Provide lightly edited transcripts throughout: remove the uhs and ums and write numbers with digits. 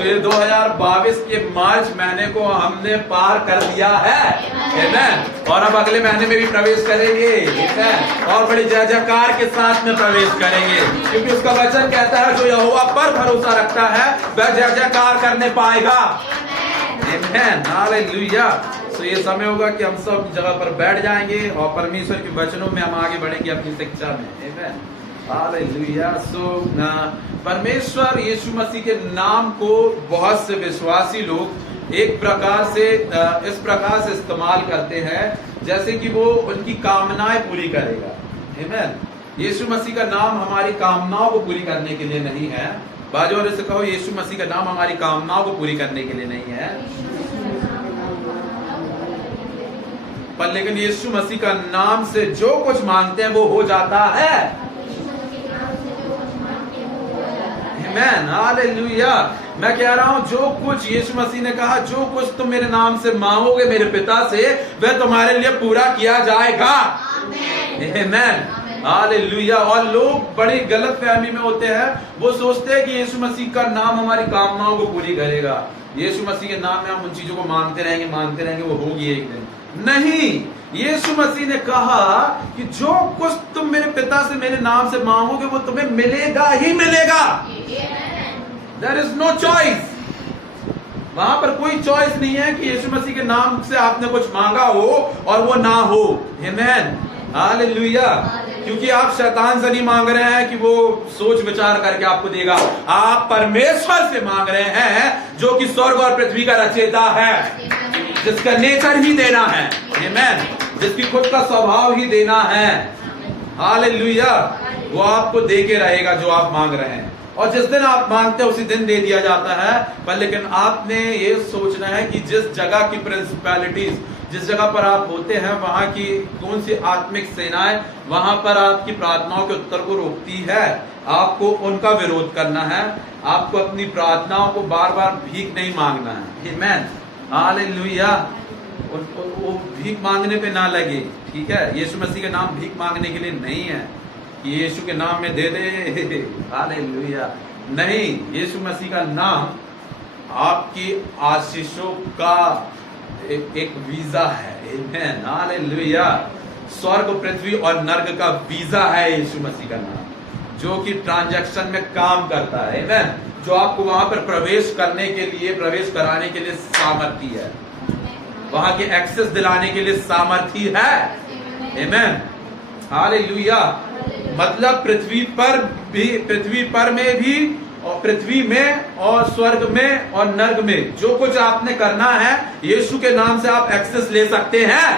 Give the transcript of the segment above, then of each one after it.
तो ये 2022 के मार्च महीने को हमने पार कर दिया है, आमेन। और अब अगले महीने में भी प्रवेश करेंगे, और बड़ी जय जयकार के साथ में प्रवेश करेंगे, क्योंकि उसका वचन कहता है जो यहोवा पर भरोसा रखता है वह जय जयकार करने पाएगा, आमेन, हालेलुया। तो ये समय होगा कि हम सब जगह पर बैठ जाएंगे और परमेश्वर के वचनों में हम आगे बढ़ेंगे अपनी शिक्षा में, आमेन, हालेलुया। सो परमेश्वर यीशु मसीह के नाम को बहुत से विश्वासी लोग एक प्रकार से इस प्रकार से इस्तेमाल करते हैं जैसे कि वो उनकी कामनाएं पूरी करेगा, आमेन। यीशु मसीह का नाम हमारी कामनाओं को पूरी करने के लिए नहीं है। बाजू वाले से कहो, यीशु मसीह का नाम हमारी कामनाओं को पूरी करने के लिए नहीं है, पर लेकिन यीशु मसीह का नाम से जो कुछ मांगते हैं वो हो जाता है, आमेन, हालेलुया। मैं कह रहा हूं जो कुछ यीशु मसीह ने कहा, जो कुछ तुम मेरे नाम से मांगोगे मेरे पिता से, वह तुम्हारे लिए पूरा किया जाएगा, आमेन, हालेलुया। और लोग बड़ी गलत फहमी में होते हैं, वो सोचते हैं कि यीशु मसीह का नाम हमारी कामनाओं को पूरी करेगा। यीशु मसीह के नाम में हम उन चीजों को मांगते रहेंगे, वो होगी एक दिन। नहीं, यीशु मसीह ने कहा कि जो कुछ तुम मेरे पिता से मेरे नाम से मांगोगे वो तुम्हें मिलेगा ही मिलेगा। There is no choice. वहां पर कोई चॉइस नहीं है कि यीशु मसीह के नाम से आपने कुछ मांगा हो और वो ना हो, आमेन, हालेलुया। क्योंकि आप शैतान से नहीं मांग रहे हैं कि वो सोच विचार करके आपको देगा, आप परमेश्वर से मांग रहे हैं जो कि स्वर्ग और पृथ्वी का रचयिता है, जिसका नेचर ही देना है, आमेन, जिसकी खुद का स्वभाव ही देना है, हालेलुया। वो आपको दे के रहेगा जो आप मांग रहे हैं, और जिस दिन आप मांगते हैं उसी दिन दे दिया जाता है। पर लेकिन आपने ये सोचना है कि जिस जगह की प्रिंसिपैलिटीज, जिस जगह पर आप होते हैं, वहां की कौन सी आत्मिक सेनाएं वहां पर आपकी प्रार्थनाओं के उत्तर को रोकती है, आपको उनका विरोध करना है। आपको अपनी प्रार्थनाओं को बार बार भीख नहीं मांगना है, आमेन, हालेलुया। वो भीख मांगने पे ना लगे, ठीक है। यीशु मसीह का नाम भीख मांगने के लिए नहीं है कि यीशु के नाम में दे दे, हालेलुया, नहीं। यीशु मसीह का नाम आपकी आशीषों का एक वीजा है, आमेन, हालेलुया। स्वर्ग, पृथ्वी और नर्क का वीजा है यीशु मसीह का नाम, जो कि ट्रांजैक्शन में काम करता है, आमेन, जो आपको वहां पर प्रवेश करने के लिए, प्रवेश कराने के लिए सामर्थी है, वहां की एक्सेस दिलाने के लिए सामर्थी है, आमेन, हालेलुया। मतलब पृथ्वी पर में भी, और पृथ्वी में और स्वर्ग में और नर्क में जो कुछ आपने करना है, यीशु के नाम से आप एक्सेस ले सकते हैं,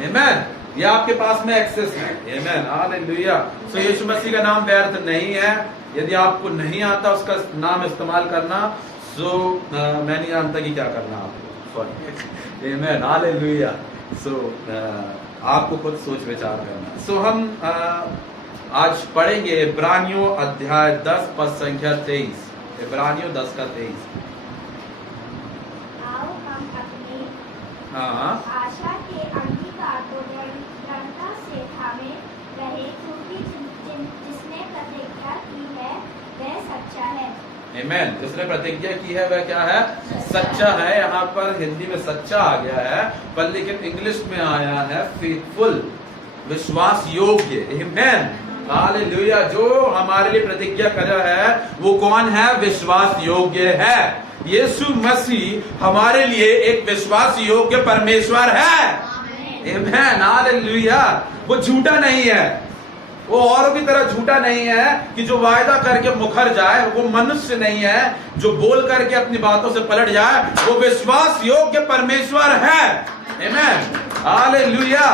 आमेन। ये आपके पास में एक्सेस है, आमेन, हालेलुया। सो यीशु मसीह का नाम व्यर्थ नहीं है। यदि आपको नहीं आता उसका नाम इस्तेमाल करना, सो मैं नहीं जानता कि क्या करना आपको, सॉरी, आमेन, हालेलुया। सो आपको खुद सोच विचार करना। सो हम आज पढ़ेंगे इब्रानियों अध्याय 10 पद संख्या 23, इब्रानियों 10 का 23। आओ हम अपनी आशा के अंगीकार को दृढ़ता से थामे रहे, क्योंकि जिसने प्रतिज्ञा की है वह सच्चा है, आमेन। जिसने प्रतिज्ञा की है वह क्या है? सच्चा है। यहाँ पर हिंदी में सच्चा आ गया है, पर लेकिन इंग्लिश में आया है फेथफुल, विश्वास योग्य, आमेन, हालेलुया। जो हमारे लिए प्रतिज्ञा कर रहा है वो कौन है? विश्वास योग्य है। यीशु मसीह हमारे लिए एक विश्वास योग्य परमेश्वर है, आमेन, हालेलुया। वो झूठा नहीं है, वो औरों की तरह झूठा नहीं है कि जो वायदा करके मुखर जाए। वो मनुष्य नहीं है जो बोल करके अपनी बातों से पलट जाए। वो विश्वास योग्य परमेश्वर है, आमेन, हालेलुया।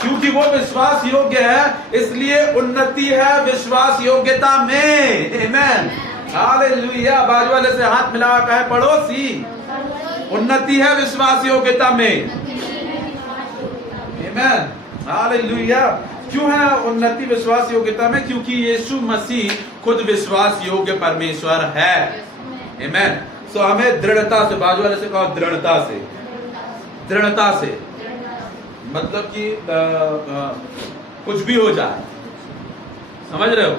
क्योंकि वो विश्वास योग्य है, इसलिए उन्नति है विश्वास योग्यता में, आमेन, हालेलुया। बाजू वाले से हाथ मिला कहे पड़ोसी, उन्नति है विश्वास योग्यता में, आमेन, हालेलुया। क्यों है उन्नति विश्वास योग्यता में? क्योंकि यीशु मसीह खुद विश्वास योग्य परमेश्वर है, आमेन। सो हमें दृढ़ता से, बाजू वाले से कहो दृढ़ता से, दृढ़ता से मतलब कि कुछ भी हो जाए, समझ रहे हो,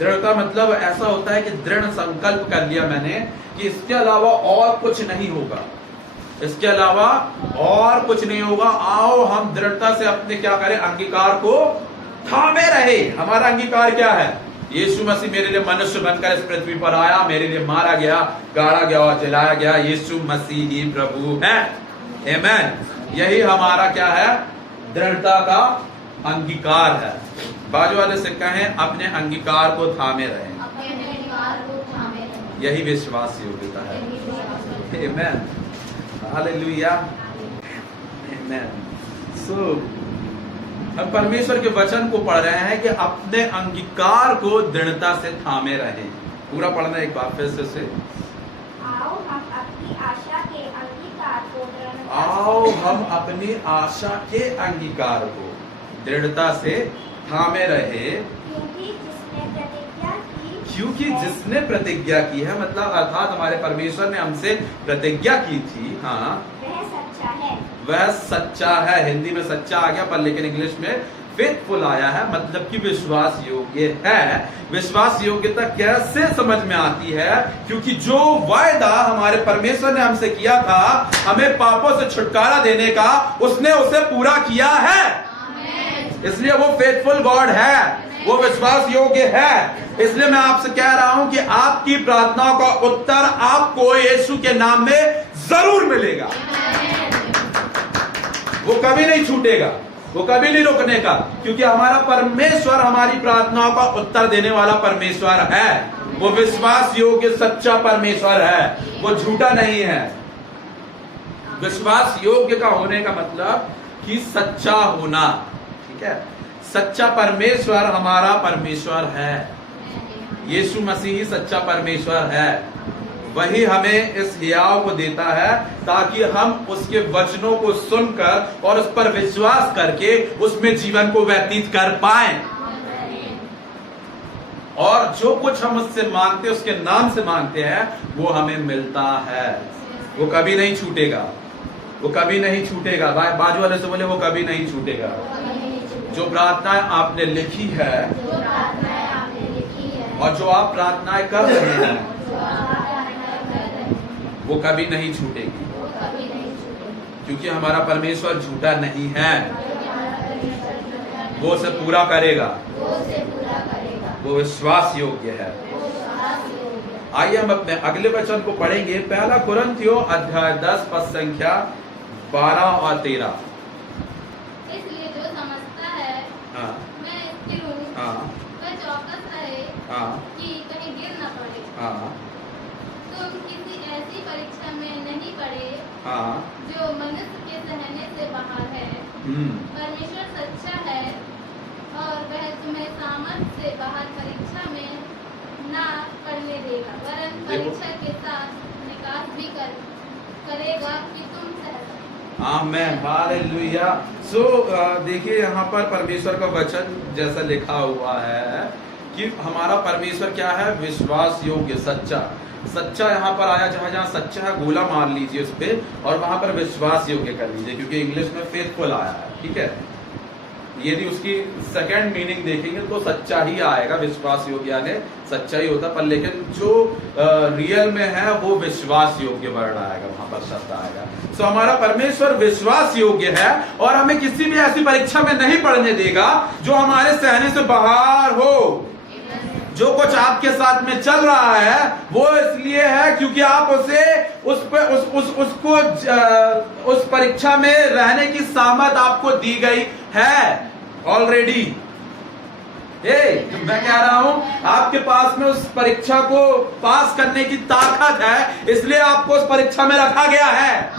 दृढ़ता मतलब ऐसा होता है कि दृढ़ संकल्प कर लिया मैंने कि इसके अलावा और कुछ नहीं होगा, इसके अलावा और कुछ नहीं होगा। आओ हम दृढ़ता से अपने क्या करें, अंगीकार को थामे रहे। हमारा अंगीकार क्या है? यीशु मसीह मेरे लिए मनुष्य बनकर इस पृथ्वी पर आया, मेरे लिए मारा गया, गाड़ा गया और जलाया गया। यीशु मसीह ही प्रभु है। आमेन। यही हमारा क्या है? दृढ़ता का अंगीकार है। बाजू वाले से कहें अपने अंगीकार को थामे रहें। यही विश्वास योग्यता है। आमेन। हालेलुया। आमेन। सो हम परमेश्वर के वचन को पढ़ रहे हैं कि अपने अंगीकार को दृढ़ता से थामे रहें। पूरा पढ़ना एक बार फिर से। आओ हम अपनी आशा के अंगीकार को आओ हम अपनी आशा के अंगीकार को दृढ़ता से थामे रहे, क्योंकि जिसने प्रतिज्ञा की है, मतलब अर्थात हमारे परमेश्वर ने हमसे प्रतिज्ञा की थी, हाँ, वह सच्चा है। वह सच्चा है। हिंदी में सच्चा आ गया, पर लेकिन इंग्लिश में फेथफुल आया है, मतलब कि विश्वास योग्य है। विश्वास योग्यता कैसे समझ में आती है? क्योंकि जो वायदा हमारे परमेश्वर ने हमसे किया था, हमें पापों से छुटकारा देने का, उसने उसे पूरा किया है। इसलिए वो फेथफुल गॉड है, वो विश्वास योग्य है। इसलिए मैं आपसे कह रहा हूं कि आपकी प्रार्थनाओं का उत्तर आपको यीशु के नाम में जरूर मिलेगा। वो कभी नहीं छूटेगा, वो कभी नहीं रुकने का, क्योंकि हमारा परमेश्वर हमारी प्रार्थनाओं का उत्तर देने वाला परमेश्वर है। वो विश्वास योग्य सच्चा परमेश्वर है, वो झूठा नहीं है। विश्वास योग्य का होने का मतलब कि सच्चा होना, ठीक है। सच्चा परमेश्वर हमारा परमेश्वर है। यीशु मसीह ही सच्चा परमेश्वर है। वही हमें इस हियाव को देता है ताकि हम उसके वचनों को सुनकर और उस पर विश्वास करके उसमें जीवन को व्यतीत कर पाएं। और जो कुछ हम उससे मांगते हैं, उसके नाम से मांगते हैं, वो हमें मिलता है। वो कभी नहीं छूटेगा, वो कभी नहीं छूटेगा। बाजू वाले से बोले वो कभी नहीं छूटेगा। जो प्रार्थनाएं आपने लिखी है और जो आप प्रार्थनाएं कर रहे हैं, वो कभी नहीं छूटेगी, क्योंकि हमारा परमेश्वर झूठा नहीं है। वो उसे पूरा करेगा, वो विश्वास योग्य है। आइए हम अपने अगले वचन को पढ़ेंगे। पहला कुरिन्थियों अध्याय 10 पद संख्या 12 और 13। इसलिए जो समझता है हाँ, मैं स्थिर हूँ, हाँ, वह चौकस रहे हाँ, कि कहीं गिर न पड़े। हाँ, तुम किसी ऐसी परीक्षा में नहीं पड़े हाँ, जो मनुष्य के सहने से बाहर है। परमेश्वर सच्चा है और वह तुम्हें सामर्थ से बाहर परीक्षा में ना पड़ने देगा, वरन परीक्षा के साथ निकास भी करेगा कि तुम सह सको। आमेन, हालेलुया। सो देखिए यहाँ पर परमेश्वर का वचन जैसा लिखा हुआ है कि हमारा परमेश्वर क्या है? विश्वास योग्य, सच्चा। सच्चा यहाँ पर आया, जहां जहां सच्चा है गोला मार लीजिए उस पे और वहां पर विश्वास योग्य कर लीजिए, क्योंकि इंग्लिश में फेथफुल आया है, ठीक है। यदि उसकी सेकंड मीनिंग देखेंगे तो सच्चा ही आएगा। विश्वास योग्य यानी सच्चा ही होता, पर लेकिन जो रियल में है वो विश्वास योग्य वर्ड आएगा, वहां पर शब्द आएगा। सो हमारा परमेश्वर विश्वास योग्य है और हमें किसी भी ऐसी परीक्षा में नहीं पड़ने देगा जो हमारे सहने से बाहर हो। जो कुछ आपके साथ में चल रहा है वो इसलिए है क्योंकि आप उस परीक्षा में रहने की सामर्थ आपको दी गई है ऑलरेडी। मैं कह रहा हूं आपके पास में उस परीक्षा को पास करने की ताकत है, इसलिए आपको उस परीक्षा में रखा गया है।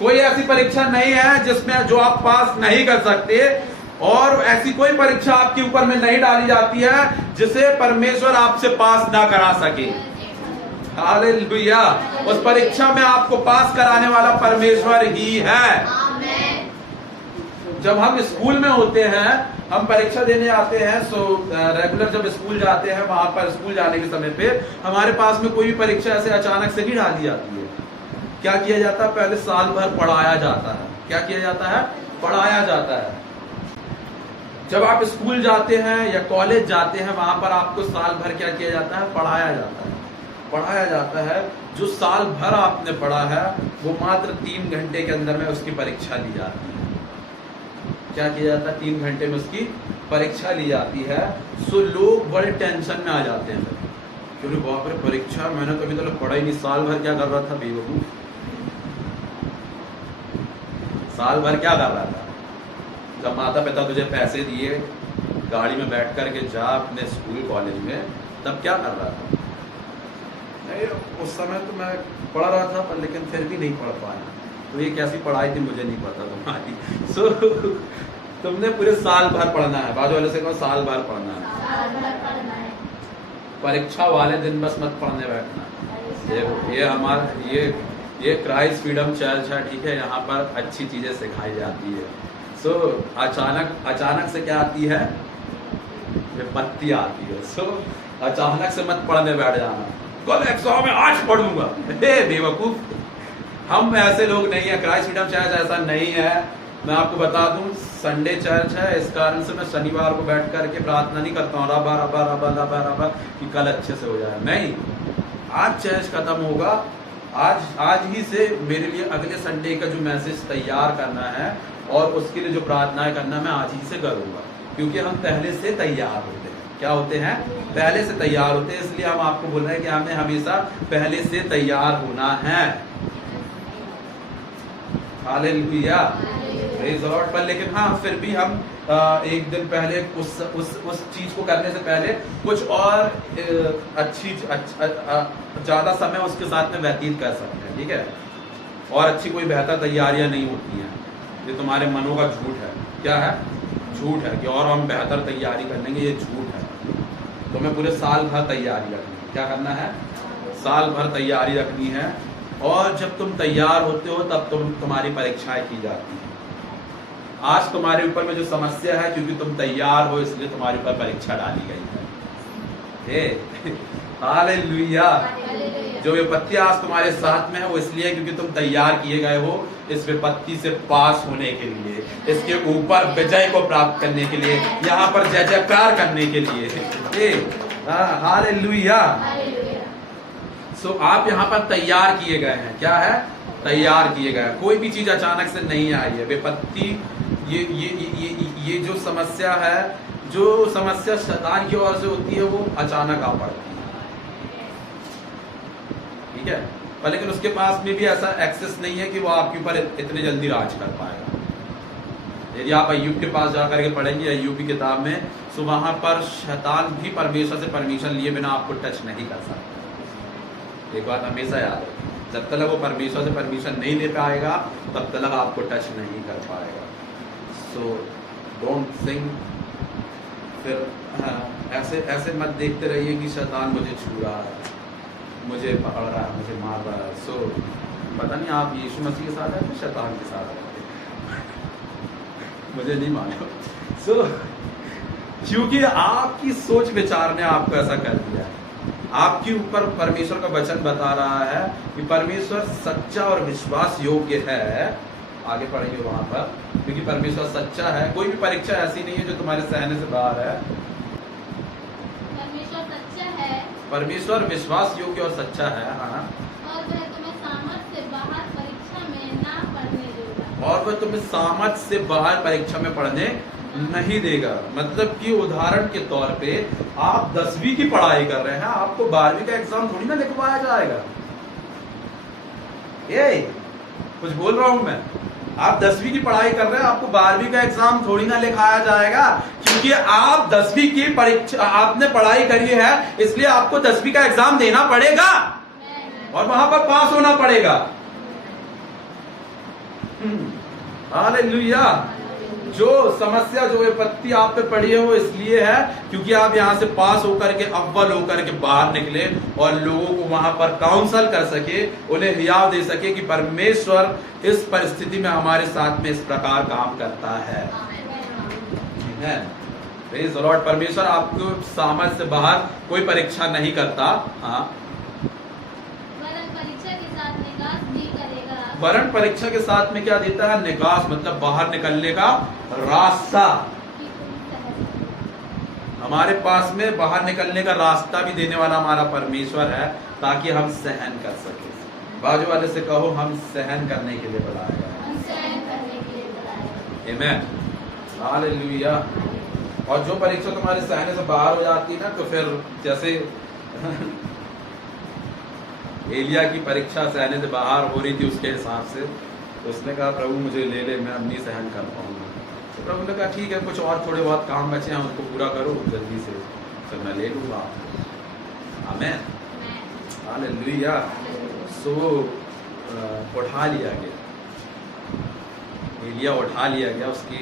कोई ऐसी परीक्षा नहीं है जिसमें जो आप पास नहीं कर सकते, और ऐसी कोई परीक्षा आपके ऊपर में नहीं डाली जाती है जिसे परमेश्वर आपसे पास ना करा सके। हालेलुया। उस परीक्षा में आपको पास कराने वाला परमेश्वर ही है। जब हम स्कूल में होते हैं, हम परीक्षा देने आते हैं, सो रेगुलर जब स्कूल जाते हैं, वहां पर स्कूल जाने के समय पे हमारे पास में कोई भी परीक्षा ऐसे अचानक से नहीं डाली जाती है। क्या किया जाता है? पहले साल भर पढ़ाया जाता है। क्या किया जाता है? पढ़ाया जाता है। जब आप स्कूल जाते हैं या कॉलेज जाते हैं, वहां पर आपको साल भर क्या किया जाता है? पढ़ाया जाता है। पढ़ाया जाता है। जो साल भर आपने पढ़ा है वो मात्र 3 घंटे के अंदर में उसकी परीक्षा ली जाती है। क्या किया जाता है? 3 घंटे में उसकी परीक्षा ली जाती है। सो लोग बड़े टेंशन में आ जाते हैं फिर, क्योंकि बाप रे परीक्षा, मैंने तो अभी तक पढ़ा ही नहीं, साल भर क्या कर रहा था बेवकूफ, साल भर क्या कर रहा था? जब माता पिता तुझे पैसे दिए गाड़ी में बैठ कर के जा अपने स्कूल कॉलेज में, तब क्या कर रहा था? नहीं, उस समय तो मैं पढ़ रहा था, पर लेकिन फिर भी नहीं पढ़ पाया। तो ये कैसी पढ़ाई थी मुझे नहीं पता तुम्हारी। सो तुमने पूरे साल भर पढ़ना है। बाजू वाले से कहो साल भर पढ़ना है। परीक्षा वाले दिन बस मत पढ़ने बैठना। ये हमारा ये क्राइस्ट फ्रीडम चर्च है, ठीक है? यहाँ पर अच्छी चीजें सिखाई जाती है। सो अचानक से क्या आती है? विपत्ति आती है। सो अचानक से मत पढ़ने बैठ जाना, कल एग्जाम में आज पढ़ूंगा। बेवकूफ, हम ऐसे लोग नहीं है। क्राइस्ट फ्रीडम चर्च ऐसा नहीं है। मैं आपको बता दूं, संडे चर्च है, इस कारण से मैं शनिवार को बैठ करके प्रार्थना नहीं करता हूँ रबा रबा रबा रबा रबा कि कल अच्छे से हो जाए। नहीं, आज चर्च खत्म होगा, आज ही से मेरे लिए अगले संडे का जो मैसेज तैयार करना है और उसके लिए जो प्रार्थनाएं करना मैं आज ही से करूंगा, क्योंकि हम पहले से तैयार होते हैं। क्या होते हैं? पहले से तैयार होते हैं। इसलिए हम आपको बोल रहे हैं कि हमें हमेशा पहले से तैयार होना है। Hallelujah, praise the Lord. पर लेकिन हाँ, फिर भी हम एक दिन पहले उस चीज को करने से पहले कुछ और ज्यादा समय उसके साथ में व्यतीत कर सकते हैं, ठीक है? और अच्छी कोई बेहतर तैयारियां नहीं होती हैं। ये तुम्हारे मनों का झूठ है। क्या है? झूठ है कि और हम बेहतर तैयारी कर लेंगे, ये झूठ है। तुम्हें पूरे साल भर तैयारी रखनी है। क्या करना है? साल भर तैयारी रखनी है। और जब तुम तैयार होते हो तब तुम्हारी परीक्षाएं की जाती है। आज तुम्हारे ऊपर में जो समस्या है, क्योंकि तुम तैयार हो इसलिए तुम्हारे ऊपर परीक्षा डाली गई है। हालेलुया। जो विपत्ति आज तुम्हारे साथ में है वो इसलिए क्योंकि तुम तैयार किए गए हो इस विपत्ति से पास होने के लिए, इसके ऊपर विजय को प्राप्त करने के लिए, यहाँ पर जय जयकार करने के लिए। हालेलुया। सो आप यहाँ पर तैयार किए गए हैं। क्या है? तैयार किए गए। कोई भी चीज अचानक से नहीं आई है। विपत्ति, ये जो समस्या है, जो समस्या शैतान की ओर से होती है, वो अचानक आ पड़ती है, ठीक है? पर लेकिन उसके पास में भी ऐसा एक्सेस नहीं है कि वो आपके ऊपर इतने जल्दी राज कर पाएगा। यदि आप अय्यूब के पास जाकर के पढ़ेंगे अय्यूब की किताब में, तो वहां पर शैतान भी परमेश्वर से परमिशन लिए बिना आपको टच नहीं कर सकता। एक बात हमेशा याद रखें, जब तक वो परमेश्वर से परमिशन नहीं ले पाएगा तब तक आपको टच नहीं कर पाएगा। सो डोंट थिंक, फिर ऐसे मत देखते रहिए कि शैतान मुझे छू रहा है, मुझे पकड़ रहा है, मुझे मार रहा है। सो पता नहीं आप यीशु मसीह के साथ है या शैतान के साथ है, मुझे नहीं मालूम। सो क्योंकि आपकी सोच विचार ने आपको ऐसा कर दिया है। आपके ऊपर परमेश्वर का वचन बता रहा है कि परमेश्वर सच्चा और विश्वास योग्य है। आगे पढ़ेंगे वहां पर, क्योंकि परमेश्वर सच्चा है। कोई भी परीक्षा ऐसी नहीं है जो तुम्हारे सहने से बाहर है। परमेश्वर सच्चा है, परमेश्वर विश्वास योग्य और सच्चा है। हाँ, और वह तुम्हें सामर्थ से बाहर परीक्षा में ना पढ़ने देगा। और वह तुम्हें सामर्थ से बाहर परीक्षा में पढ़ने नहीं देगा। मतलब कि उदाहरण के तौर पे आप 10वीं की पढ़ाई कर रहे हैं, आपको 12वीं का एग्जाम थोड़ी ना लिखवाया जाएगा। ये कुछ बोल रहा हूं मैं। आप 10वीं की पढ़ाई कर रहे हैं, आपको 12वीं का एग्जाम थोड़ी ना लिखाया जाएगा, क्योंकि आप 10वीं की परीक्षा आपने पढ़ाई करी है, इसलिए आपको 10वीं का एग्जाम देना पड़ेगा और वहां पर पास होना पड़ेगा। हालेलुया। जो समस्या, जो विपत्ति आप पे पड़ी है वो इसलिए है क्योंकि आप यहाँ से पास होकर के, अव्वल होकर के बाहर निकले और लोगों को वहां पर काउंसल कर सके, उन्हें हियाव दे सके कि परमेश्वर इस परिस्थिति में हमारे साथ में इस प्रकार काम करता है। Praise the Lord. परमेश्वर आपको सामर्थ से बाहर कोई परीक्षा नहीं करता। हाँ, वरन परीक्षा के साथ निकास भी करेगा। वरन परीक्षा के साथ में क्या देता है? निकास, मतलब बाहर निकलने का रास्ता। कि तुम हमारे पास में बाहर निकलने का रास्ता भी देने वाला हमारा परमेश्वर है, ताकि हम सहन कर सके। बाजू वाले से कहो, हम सहन करने के लिए बुलाए गए। हम सहन करने के लिए बुलाए गए। आमीन, हालेलुया। और जो परीक्षा तुम्हारे सहने से बाहर हो जाती है ना, तो फिर जैसे एलिया की परीक्षा सहने से बाहर हो रही थी उसके हिसाब से, तो उसने कहा प्रभु मुझे ले ले, मैं अब नहीं सहन कर पाऊंगा। तो प्रभु ने कहा ठीक है, कुछ और थोड़े बहुत काम बचे हैं उनको पूरा करो जल्दी से, फिर मैं ले लूंगा। आमीन, हालेलुया। सो उठा लिया गया, एलिया उठा लिया गया। उसकी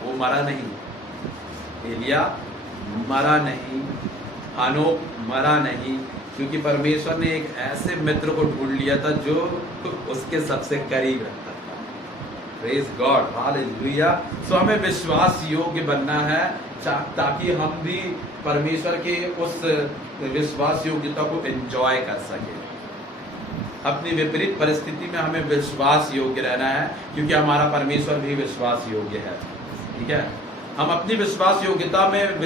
वो मरा नहीं, एलिया मरा नहीं, हानोक मरा नहीं, क्योंकि परमेश्वर ने एक ऐसे मित्र को ढूंढ लिया था जो उसके सबसे करीब रहता था। Praise God, hallelujah. सो हमें विश्वास योग्य बनना है, ताकि हम भी परमेश्वर के उस विश्वास योग्यता को एंजॉय कर सके। अपनी विपरीत परिस्थिति में हमें विश्वास योग्य रहना है, क्योंकि हमारा परमेश्वर भी विश्वास योग्य है। ठीक है, हम अपनी विश्वास योग्यता में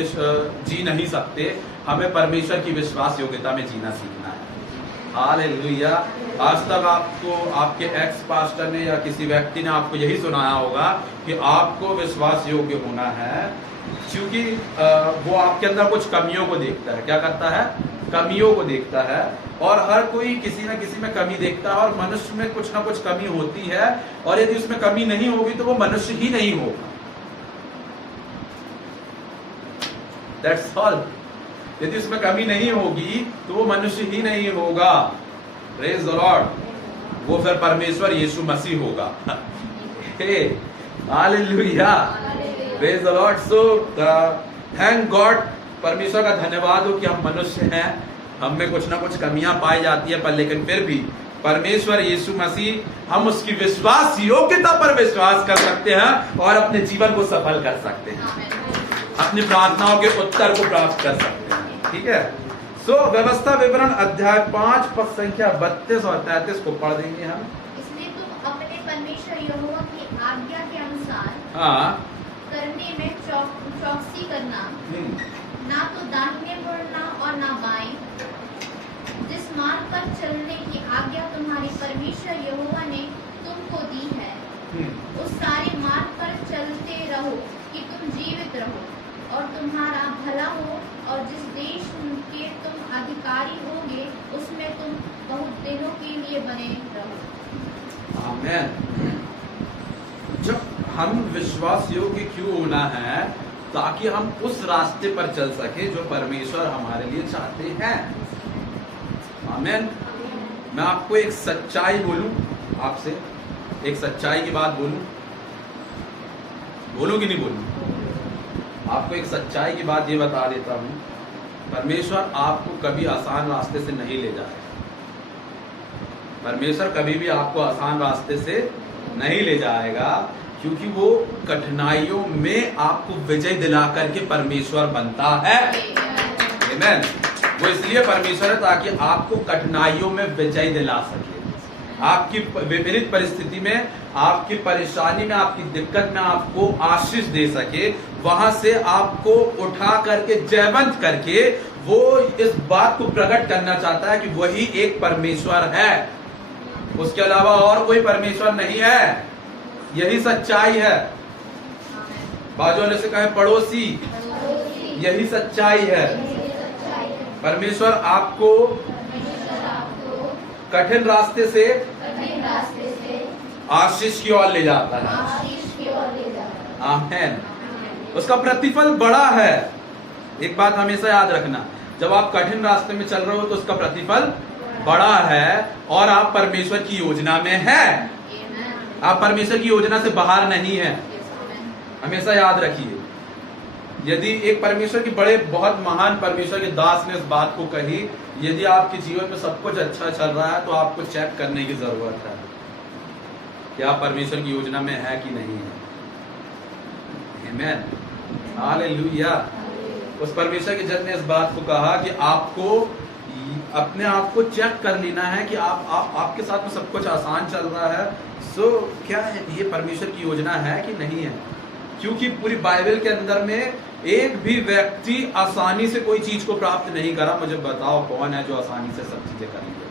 जी नहीं सकते, हमें परमेश्वर की विश्वास योग्यता में जीना सीखना है। हालेलुया। आज तक आपको आपके एक्स पास्टर ने या किसी व्यक्ति ने आपको यही सुनाया होगा कि आपको विश्वास योग्य होना है, क्योंकि वो आपके अंदर कुछ कमियों को देखता है। क्या करता है? कमियों को देखता है। और हर कोई किसी न किसी में कमी देखता है, और मनुष्य में कुछ ना कुछ कमी होती है, और यदि उसमें कमी नहीं होगी तो वो मनुष्य ही नहीं होगा। That's all. यदि उसमें कमी नहीं होगी तो वो मनुष्य ही नहीं होगा। Praise the Lord. वो फिर परमेश्वर यीशु मसीह होगा। Hallelujah, praise the Lord. So thank God, परमेश्वर का धन्यवाद हो कि हम मनुष्य हैं, हम में कुछ ना कुछ कमियां पाई जाती है, पर लेकिन फिर भी परमेश्वर यीशु मसीह, हम उसकी विश्वास योग्यता पर विश्वास कर सकते हैं और अपने जीवन को सफल कर सकते हैं, अपनी प्रार्थनाओं के उत्तर को प्राप्त कर सकते हैं। ठीक है। सो व्यवस्था विवरण अध्याय 5 पद संख्या 32 और 33 को पढ़ देंगे हम। इसलिए तुम अपने परमेश्वर यहोवा की आज्ञा के अनुसार करने में चौकसी करना, ना तो दाहिने मुड़ना और ना बाएं, जिस मार्ग पर चलने की आज्ञा तुम्हारे परमेश्वर यहोवा ने तुमको दी है, उस सारे मार्ग पर चलते रहो कि तुम जीवित रहो और तुम्हारा भला हो, और जिस देश के तुम अधिकारी होगे उसमें तुम बहुत दिनों के लिए बने रहो। आमीन। जब हम विश्वास योग्य क्यों होना है? ताकि हम उस रास्ते पर चल सके जो परमेश्वर हमारे लिए चाहते हैं। आमीन। मैं आपको एक सच्चाई बोलूं, आपसे एक सच्चाई की बात बोलूं कि नहीं बोलूं? आपको एक सच्चाई की बात ये बता देता हूं, परमेश्वर आपको कभी आसान रास्ते से नहीं ले जाएगा। परमेश्वर कभी भी आपको आसान रास्ते से नहीं ले जाएगा, क्योंकि वो कठिनाइयों में आपको विजय दिला करके परमेश्वर बनता है। आमीन। वो इसलिए परमेश्वर है ताकि आपको कठिनाइयों में विजय दिला सके, आपकी विपरीत परिस्थिति में, आपकी परेशानी में, आपकी दिक्कत में आपको आशीष दे सके, वहां से आपको उठा करके जयवंत करके वो इस बात को प्रकट करना चाहता है कि वही एक परमेश्वर है, उसके अलावा और कोई परमेश्वर नहीं है। यही सच्चाई है। बाजू वाले से कहे पड़ोसी, यही सच्चाई है। परमेश्वर आपको कठिन रास्ते से आशीष की ओर ले जाता है। आमीन। उसका प्रतिफल बड़ा है। एक बात हमेशा याद रखना, जब आप कठिन रास्ते में चल रहे हो तो उसका प्रतिफल बड़ा है, और आप परमेश्वर की योजना में हैं। आप परमेश्वर की योजना से बाहर नहीं है, हमेशा याद रखिए। यदि एक परमेश्वर की बहुत महान परमेश्वर के दास ने इस बात को कही, यदि आपके जीवन में सब कुछ अच्छा चल रहा है तो आपको चेक करने की जरूरत है कि आप परमेश्वर की योजना में है कि नहीं है। आमीन, हालेलुया। उस परमेश्वर के जन ने इस बात को कहा कि आपको अपने आप को चेक कर लेना है कि आपके साथ में सब कुछ आसान चल रहा है, सो क्या ये परमेश्वर की योजना है कि नहीं है? क्योंकि पूरी बाइबल के अंदर में एक भी व्यक्ति आसानी से कोई चीज को प्राप्त नहीं करा। मुझे बताओ कौन है जो आसानी से सब चीजें कर लिया?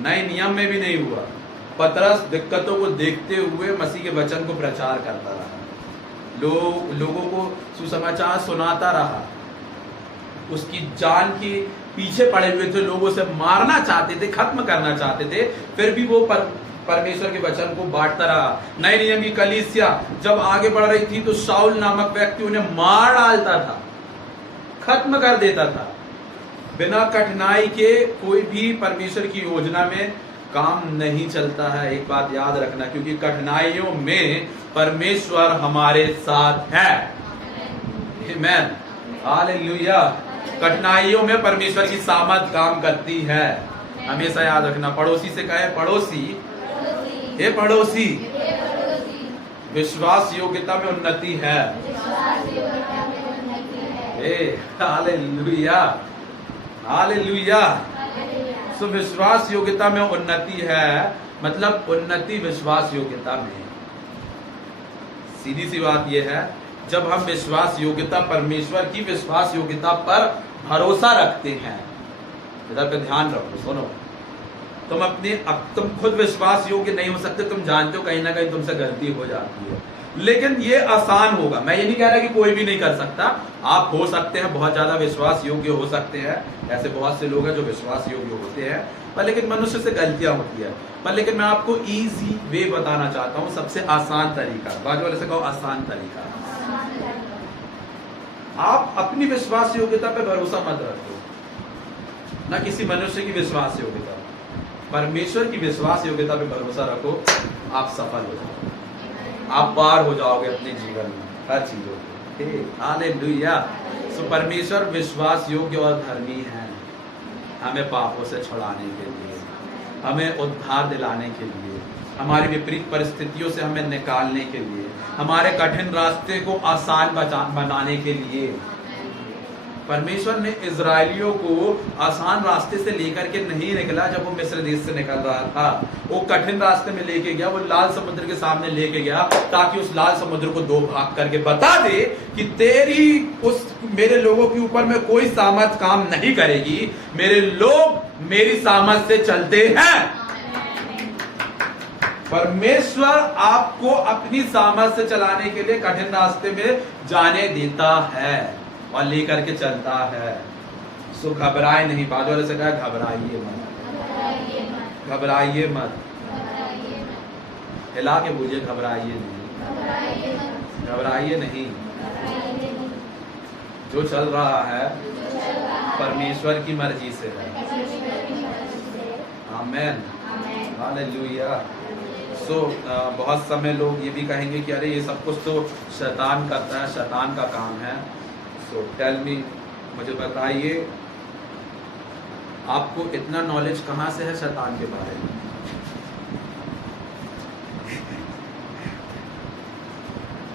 नए नियम में भी नहीं हुआ। पतरस दिक्कतों को देखते हुए मसीह के वचन को प्रचार करता रहा, लोगों को सुसमाचार सुनाता रहा। उसकी जान के पीछे पड़े हुए थे, लोगों से मारना चाहते थे, खत्म करना चाहते थे, फिर भी वो परमेश्वर के वचन को बांटता रहा। नए नियम की कलीसिया जब आगे बढ़ रही थी तो शाऊल नामक व्यक्ति उन्हें मार डालता था, खत्म कर देता था। बिना कठिनाई के कोई भी परमेश्वर की योजना में काम नहीं चलता है। एक बात याद रखना, क्योंकि कठिनाइयों में परमेश्वर हमारे साथ है। आमीन, हालेलुया। कठिनाइयों में परमेश्वर की सामर्थ काम करती है, हमेशा याद रखना। पड़ोसी से कहे, पड़ोसी, हे पड़ोसी, विश्वास योग्यता में उन्नति है। Hallelujah, hallelujah. सो विश्वास योग्यता में उन्नति है, मतलब उन्नति विश्वास योग्यता में। सीधी सी बात यह है, जब हम विश्वास योग्यता, परमेश्वर की विश्वास योग्यता पर भरोसा रखते हैं, इधर पे ध्यान रखो, सुनो। तुम खुद विश्वास योग्य नहीं हो सकते, तुम जानते हो कहीं ना कहीं तुमसे गलती हो जाती है, लेकिन ये आसान होगा। मैं ये नहीं कह रहा कि कोई भी नहीं कर सकता, आप हो सकते हैं, बहुत ज्यादा विश्वास योग्य हो सकते हैं। ऐसे बहुत से लोग हैं जो विश्वास योग्य होते हैं, पर लेकिन मनुष्य से गलतियां होती है। पर लेकिन मैं आपको इजी वे बताना चाहता हूँ, सबसे आसान तरीका। बाजू वाले से कहो, आसान तरीका। आप अपनी विश्वास योग्यता पे भरोसा मत रखो, ना किसी मनुष्य की विश्वास योग्यता, परमेश्वर की विश्वास योग्यता पे भरोसा रखो। आप सफल हो जाओगे, आप पार हो जाओगे अपने जीवन में हर चीजों को। हालेलुया। सो परमेश्वर विश्वास योग्य और धर्मी है, हमें पापों से छुड़ाने के लिए, हमें उद्धार दिलाने के लिए, हमारी विपरीत परिस्थितियों से हमें निकालने के लिए, हमारे कठिन रास्ते को आसान बनाने के लिए। परमेश्वर ने इजरायलियों को आसान रास्ते से लेकर के नहीं निकला। जब वो मिस्र देश से निकल रहा था, वो कठिन रास्ते में लेके गया, वो लाल समुद्र के सामने लेके गया, ताकि उस लाल समुद्र को दो भाग करके बता दे कि तेरी उस मेरे लोगों के ऊपर में कोई सामर्थ काम नहीं करेगी, मेरे लोग मेरी सामर्थ से चलते हैं। परमेश्वर आपको अपनी सामर्थ से चलाने के लिए कठिन रास्ते में जाने देता है और लेकर के चलता है। सो घबराए नहीं। बाजू वाले से कहा, घबराइए मत, घबराइए मत। हिला के बोलिए, घबराइए नहीं, घबराइए नहीं। जो चल रहा है परमेश्वर की मर्जी से है। आमीन, हालेलुया। सो बहुत समय लोग ये भी कहेंगे कि अरे ये सब कुछ तो शैतान करता है, शैतान का काम है। सो टेल मी, मुझे बताइए, आपको इतना नॉलेज कहाँ से है शैतान के बारे में?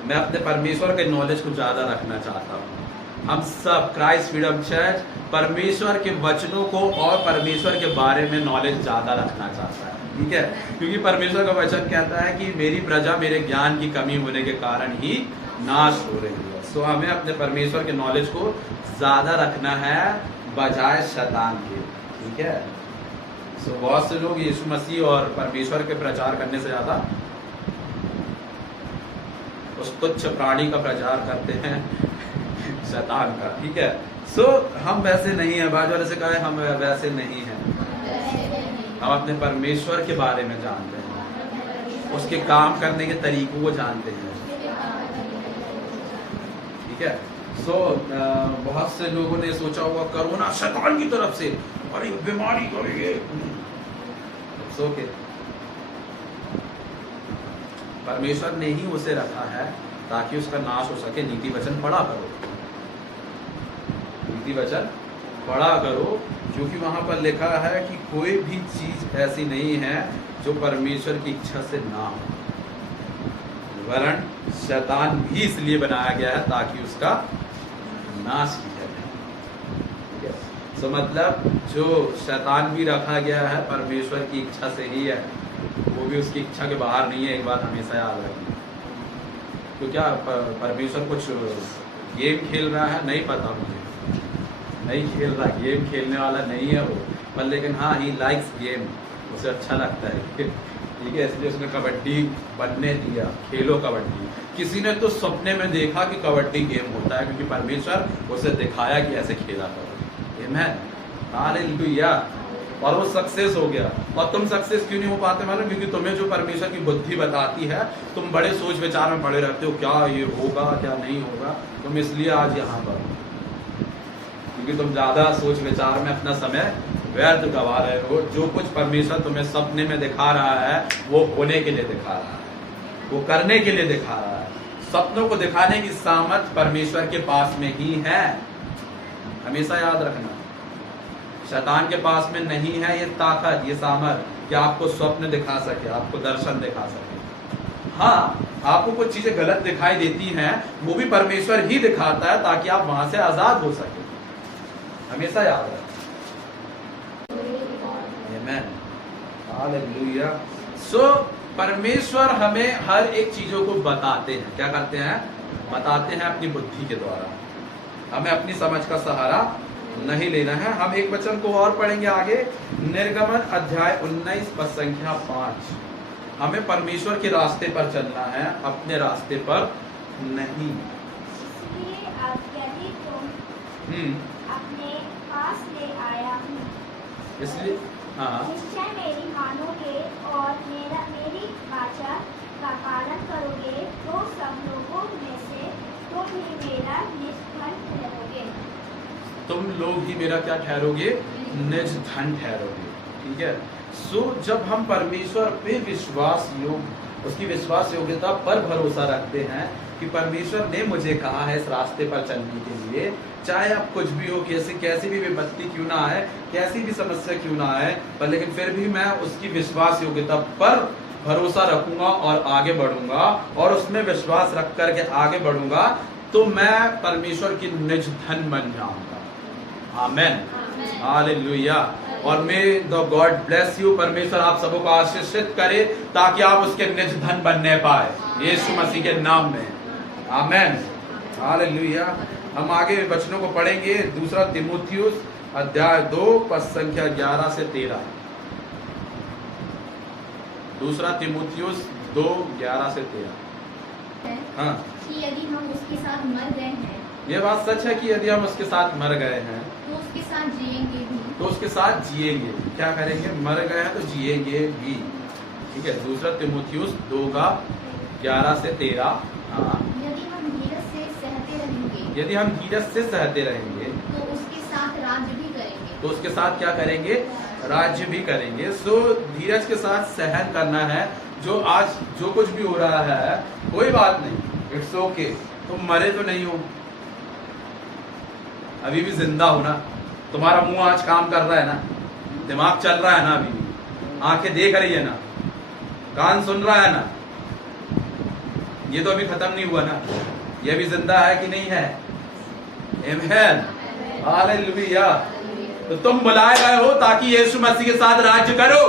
मैं अपने परमेश्वर के नॉलेज को ज्यादा रखना चाहता हूँ। हम सब क्राइस्ट फ्रीडम चर्च परमेश्वर के वचनों को और परमेश्वर के बारे में नॉलेज ज्यादा रखना चाहता है, ठीक है? क्योंकि परमेश्वर का वचन कहता है कि मेरी प्रजा मेरे ज्ञान की कमी होने के कारण ही नाश हो रही है। सो हमें अपने परमेश्वर के नॉलेज को ज्यादा रखना है बजाय शैतान के, ठीक है? सो बहुत से लोग यीशु मसीह और परमेश्वर के प्रचार करने से ज्यादा उस तुच्छ प्राणी का प्रचार करते हैं, शैतान का, ठीक है? सो हम वैसे नहीं है। बाजू वाले से कहा, हम वैसे नहीं है। हम अपने परमेश्वर के बारे में जानते हैं, उसके काम करने के तरीकों को जानते हैं, ठीक है? सो बहुत से लोगों ने सोचा होगा कोरोना शैतान की तरफ से, अरे बीमारी करेंगे। सो के परमेश्वर ने ही उसे रखा है ताकि उसका नाश हो सके। नीति वचन पढ़ा करो, नीति वचन पढ़ा करो, क्योंकि वहां पर लिखा है कि कोई भी चीज ऐसी नहीं है जो परमेश्वर की इच्छा से ना हो, वरन शैतान भी इसलिए बनाया गया है ताकि उसका नाश किया जाए। तो मतलब जो शैतान भी रखा गया है परमेश्वर की इच्छा से ही है, वो भी उसकी इच्छा के बाहर नहीं है। एक बात हमेशा याद रखना, तो क्या परमेश्वर कुछ गेम खेल रहा है? नहीं पता मुझे, नहीं खेल रहा, गेम खेलने वाला नहीं है वो, पर लेकिन हाँ ही लाइक्स गेम, उसे अच्छा लगता है, ठीक है, इसलिए उसने कबड्डी बनने दिया, खेलो कबड्डी। किसी ने तो सपने में देखा कि कबड्डी गेम होता है, क्योंकि परमेश्वर उसे दिखाया कि ऐसे खेला करो। आमीन, हालेलुया। और वो सक्सेस हो गया। और तुम सक्सेस क्यों नहीं हो पाते मालूम? क्योंकि तुम्हें जो परमेश्वर की बुद्धि बताती है, तुम बड़े सोच विचार में पड़े रहते हो, क्या ये होगा क्या नहीं होगा। तुम इसलिए आज यहाँ पर हो, क्योंकि तुम ज्यादा सोच विचार में अपना समय व्यर्थ गवा रहे हो। जो कुछ परमेश्वर तुम्हें सपने में दिखा रहा है, वो होने के लिए दिखा रहा है, वो करने के लिए दिखा रहा है। सपनों को दिखाने की सामर्थ परमेश्वर के पास में ही है, हमेशा याद रखना। शैतान के पास में नहीं है ये ताकत, ये सामर्थ कि आपको स्वप्न दिखा सके, आपको दर्शन दिखा सके। हाँ, आपको कुछ चीजें गलत दिखाई देती हैं, वो भी परमेश्वर ही दिखाता है ताकि आप वहां से आजाद हो सके, हमेशा याद रखें। आमीन, हालेलुया। सो परमेश्वर हमें हर एक चीजों को बताते हैं। क्या करते हैं? बताते हैं अपनी बुद्धि के द्वारा। हमें अपनी समझ का सहारा नहीं लेना है। हम एक वचन को और पढ़ेंगे आगे, निर्गमन अध्याय 19 पद संख्या 5। हमें परमेश्वर के रास्ते पर चलना है, अपने रास्ते पर नहीं। इसलिए अब यदि तुम अपने पास ले आया हूँ, इसलिए हाँ, निश्चय मेरी मानोगे और मेरी वाचा का पालन करोगे, तो सब लोगों में से तुम ही मेरा निज धन ठहरोगे। तुम लोग ही मेरा क्या ठहरोगे? निज धन ठहरोगे। ठीक है। सो जब हम परमेश्वर पे विश्वास योग, उसकी विश्वास योग्यता पर भरोसा रखते हैं कि परमेश्वर ने मुझे कहा है इस रास्ते पर चलने के लिए, चाहे अब कुछ भी हो, कैसी भी विपत्ति क्यों ना आए, कैसी भी समस्या क्यों ना आए, पर लेकिन फिर भी मैं उसकी विश्वास योग्यता पर भरोसा रखूंगा और आगे बढ़ूंगा, और उसमें विश्वास रख करके आगे बढ़ूंगा, तो मैं परमेश्वर की निज धन बन जाऊंगा। आमेन, हालेलुया। और मे द गॉड ब्लेस यू, परमेश्वर आप सबों को आशीषित करे ताकि आप उसके निज धन बनने पाए, यीशु मसीह के नाम में। आमेन, हालेलुया। हम आगे वचनों को पढ़ेंगे। दूसरा तीमुथियुस अध्याय 2 पद संख्या 11 से 13। दूसरा तीमुथियुस 2 11 से 13। हाँ, कि यदि हम उसके साथ मर गए हैं, ये बात सच है कि यदि हम उसके साथ मर गए हैं तो उसके साथ जिएंगे भी। तो उसके साथ जिएंगे। क्या करेंगे? मर गए हैं तो जिएंगे भी। ठीक है। दूसरा तीमुथियुस 2 का 11 से 13। हाँ, यदि हम धीरज से सहते रहेंगे, यदि हम धीरज से सहते रहेंगे तो उसके साथ राज्य भी करेंगे। तो उसके साथ क्या करेंगे? राज्य भी करेंगे। सो धीरज के साथ सहन करना है। जो आज जो कुछ भी हो रहा है, कोई बात नहीं, इट्स ओके। तुम मरे तो नहीं हो, अभी भी जिंदा हो ना। तुम्हारा मुंह आज काम कर रहा है ना, दिमाग चल रहा है ना, अभी भी आंखें देख रही है ना, कान सुन रहा है ना। ये तो अभी खत्म नहीं हुआ ना, ये भी जिंदा है कि नहीं है? आमीन, हालेलुया। तो तुम बुलाए गए हो ताकि यीशु मसीह के साथ राज्य करो।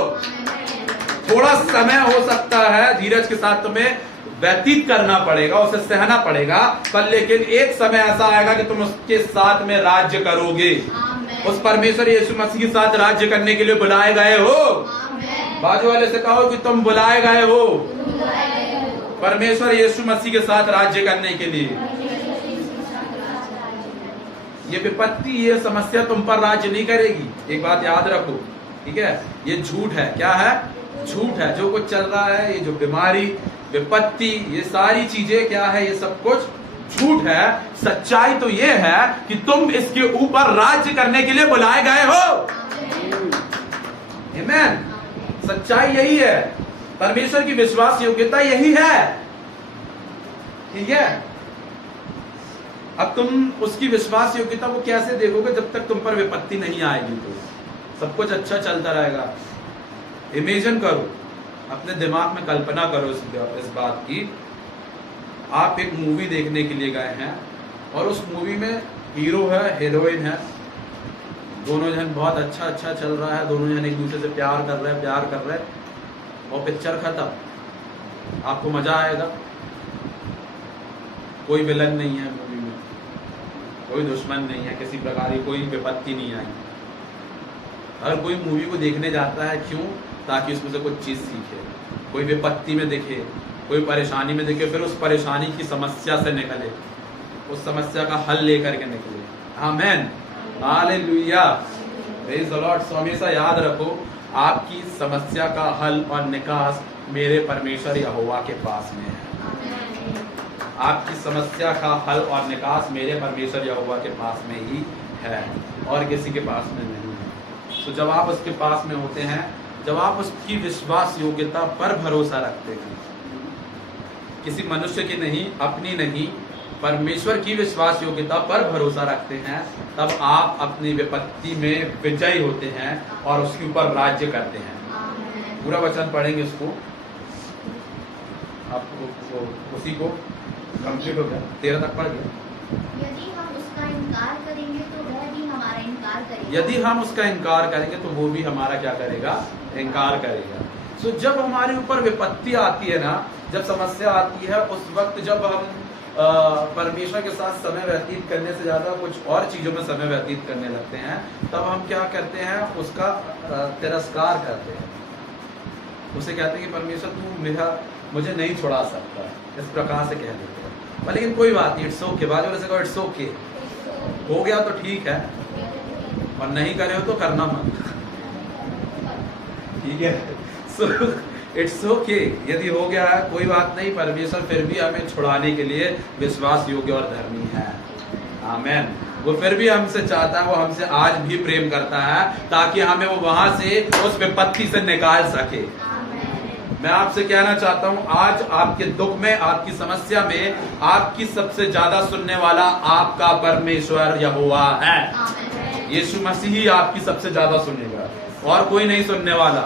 थोड़ा समय हो सकता है धीरज के साथ तुम्हें व्यतीत करना पड़ेगा, उसे सहना पड़ेगा, पर लेकिन एक समय ऐसा आएगा कि तुम उसके साथ में राज्य करोगे। उस परमेश्वर यीशु मसीह के साथ राज्य करने के लिए बुलाए गए हो। बाजू वाले से कहो कि तुम बुलाए गए हो परमेश्वर यीशु मसीह के साथ राज्य करने के लिए। ये विपत्ति, ये समस्या तुम पर राज्य नहीं करेगी, एक बात याद रखो। ठीक है। ये झूठ है। क्या है? झूठ है। जो कुछ चल रहा है, ये जो बीमारी, विपत्ति, ये सारी चीजें क्या है? ये सब कुछ झूठ है। सच्चाई तो ये है कि तुम इसके ऊपर राज्य करने के लिए बुलाए गए हो। आमीन। सच्चाई यही है, परमेश्वर की विश्वास योग्यता यही है। ठीक है। अब तुम उसकी विश्वास योग्यता को कैसे देखोगे? जब तक तुम पर विपत्ति नहीं आएगी तो सब कुछ अच्छा चलता रहेगा। इमेजिन करो, अपने दिमाग में कल्पना करो इस बात की। आप एक मूवी देखने के लिए गए हैं और उस मूवी में हीरो है, हीरोइन है, दोनों जन बहुत अच्छा चल रहा है, दोनों जन एक दूसरे से प्यार कर रहे हैं और पिक्चर खत्म। आपको मजा आएगा? कोई विलन नहीं है मूवी में, कोई दुश्मन नहीं है, किसी प्रकार की कोई विपत्ति नहीं आई। अगर कोई मूवी को देखने जाता है क्यों? ताकि उसमें से कुछ चीज़ सीखे, कोई विपत्ति में दिखे, कोई परेशानी में दिखे, फिर उस परेशानी की समस्या से निकले, उस समस्या का हल लेकर के निकले। आमेन, हालेलुया, प्रेज़ द लॉर्ड। सो हमेशा याद रखो, आपकी समस्या का हल और निकास मेरे परमेश्वर यहोवा के पास में है। आपकी समस्या का हल और निकास मेरे परमेश्वर यहोवा के पास में ही है और किसी के पास में नहीं है। तो जब आप उसके पास में होते हैं, जब आप उसकी विश्वास योग्यता पर भरोसा रखते हैं, किसी मनुष्य की नहीं, अपनी नहीं, परमेश्वर की विश्वास योग्यता पर भरोसा रखते हैं, तब आप अपनी विपत्ति में विजयी होते हैं और उसके ऊपर राज्य करते हैं। पूरा वचन पढ़ेंगे उसको, आपको उसी को कंप्लीट हो गया, 13 तक पढ़ गया। यदि हम उसका इनकार करेंगे तो वह भी हमारा इनकार करेगा। यदि हम उसका इनकार करेंगे तो वो भी हमारा क्या करेगा? इनकार करेगा। सो जब हमारे ऊपर विपत्ति आती है ना, जब समस्या आती है, उस वक्त जब हम परमेश्वर के साथ समय व्यतीत करने से ज्यादा कुछ और चीजों में समय व्यतीत करने लगते हैं, तब हम क्या करते हैं? उसका तिरस्कार करते हैं। उसे कहते हैं कि परमेश्वर तू मुझे नहीं छुड़ा सकता, इस प्रकार से कह देते हैं। लेकिन कोई बात नहीं, इट्स ओके। बाजू वाले से कहो इट्स ओके, हो गया तो ठीक है, और नहीं करे हो तो करना मत, ठीक है? सो इट्स ओके, यदि हो गया है कोई बात नहीं, परमेश्वर फिर भी हमें छुड़ाने के लिए विश्वास योग्य और धर्मी है। आमेन। वो फिर भी हमसे चाहता है, वो हमसे आज भी प्रेम करता है, ताकि हमें वो वहां से उस विपत्ति से निकाल सके। मैं आपसे कहना चाहता हूं, आज आपके दुख में, आपकी समस्या में, आपकी सबसे ज्यादा सुनने वाला आपका परमेश्वर यहोवा है। यीशु मसीह ही आपकी सबसे ज्यादा सुनेगा और कोई नहीं सुनने वाला।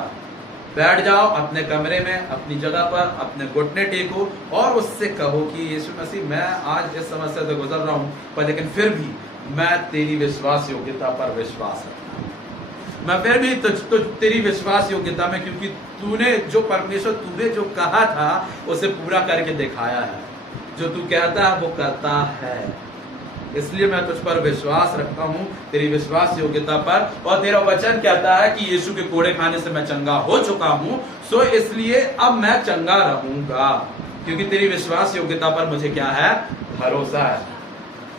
बैठ जाओ अपने कमरे में, अपनी जगह पर, अपने घुटने टेको और उससे कहो कि यीशु मसीह, मैं आज इस समस्या से गुजर रहा हूं, पर लेकिन फिर भी मैं तेरी विश्वास योग्यता पर विश्वास रखता हूं। मैं फिर भी तेरी विश्वास योग्यता में, क्योंकि तूने जो परमेश्वर तूने जो कहा था उसे पूरा करके दिखाया है। जो तू कहता है वो करता है, इसलिए मैं तुझ पर विश्वास रखता हूं, तेरी विश्वास योग्यता पर। और तेरा वचन कहता है कि यीशु के कोड़े खाने से मैं चंगा हो चुका हूं, सो इसलिए अब मैं चंगा रहूंगा, क्योंकि तेरी विश्वास योग्यता पर मुझे क्या है? भरोसा है।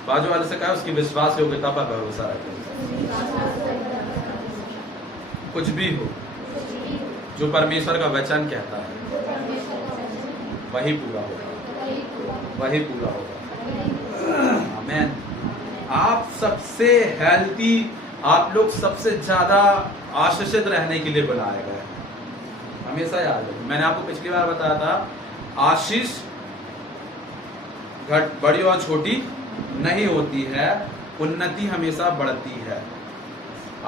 बाजू वाले से कहा उसकी विश्वास योग्यता पर भरोसा रखें। कुछ भी हो, जो परमेश्वर का वचन कहता है वही पूरा होगा, वही पूरा होगा। आमेन। आप सबसे हेल्थी, आप लोग सबसे ज्यादा आशीषित रहने के लिए बनाए गए। हमेशा याद रखें, मैंने आपको पिछली बार बताया था, आशीष बड़ी और छोटी नहीं होती है, उन्नति हमेशा बढ़ती है।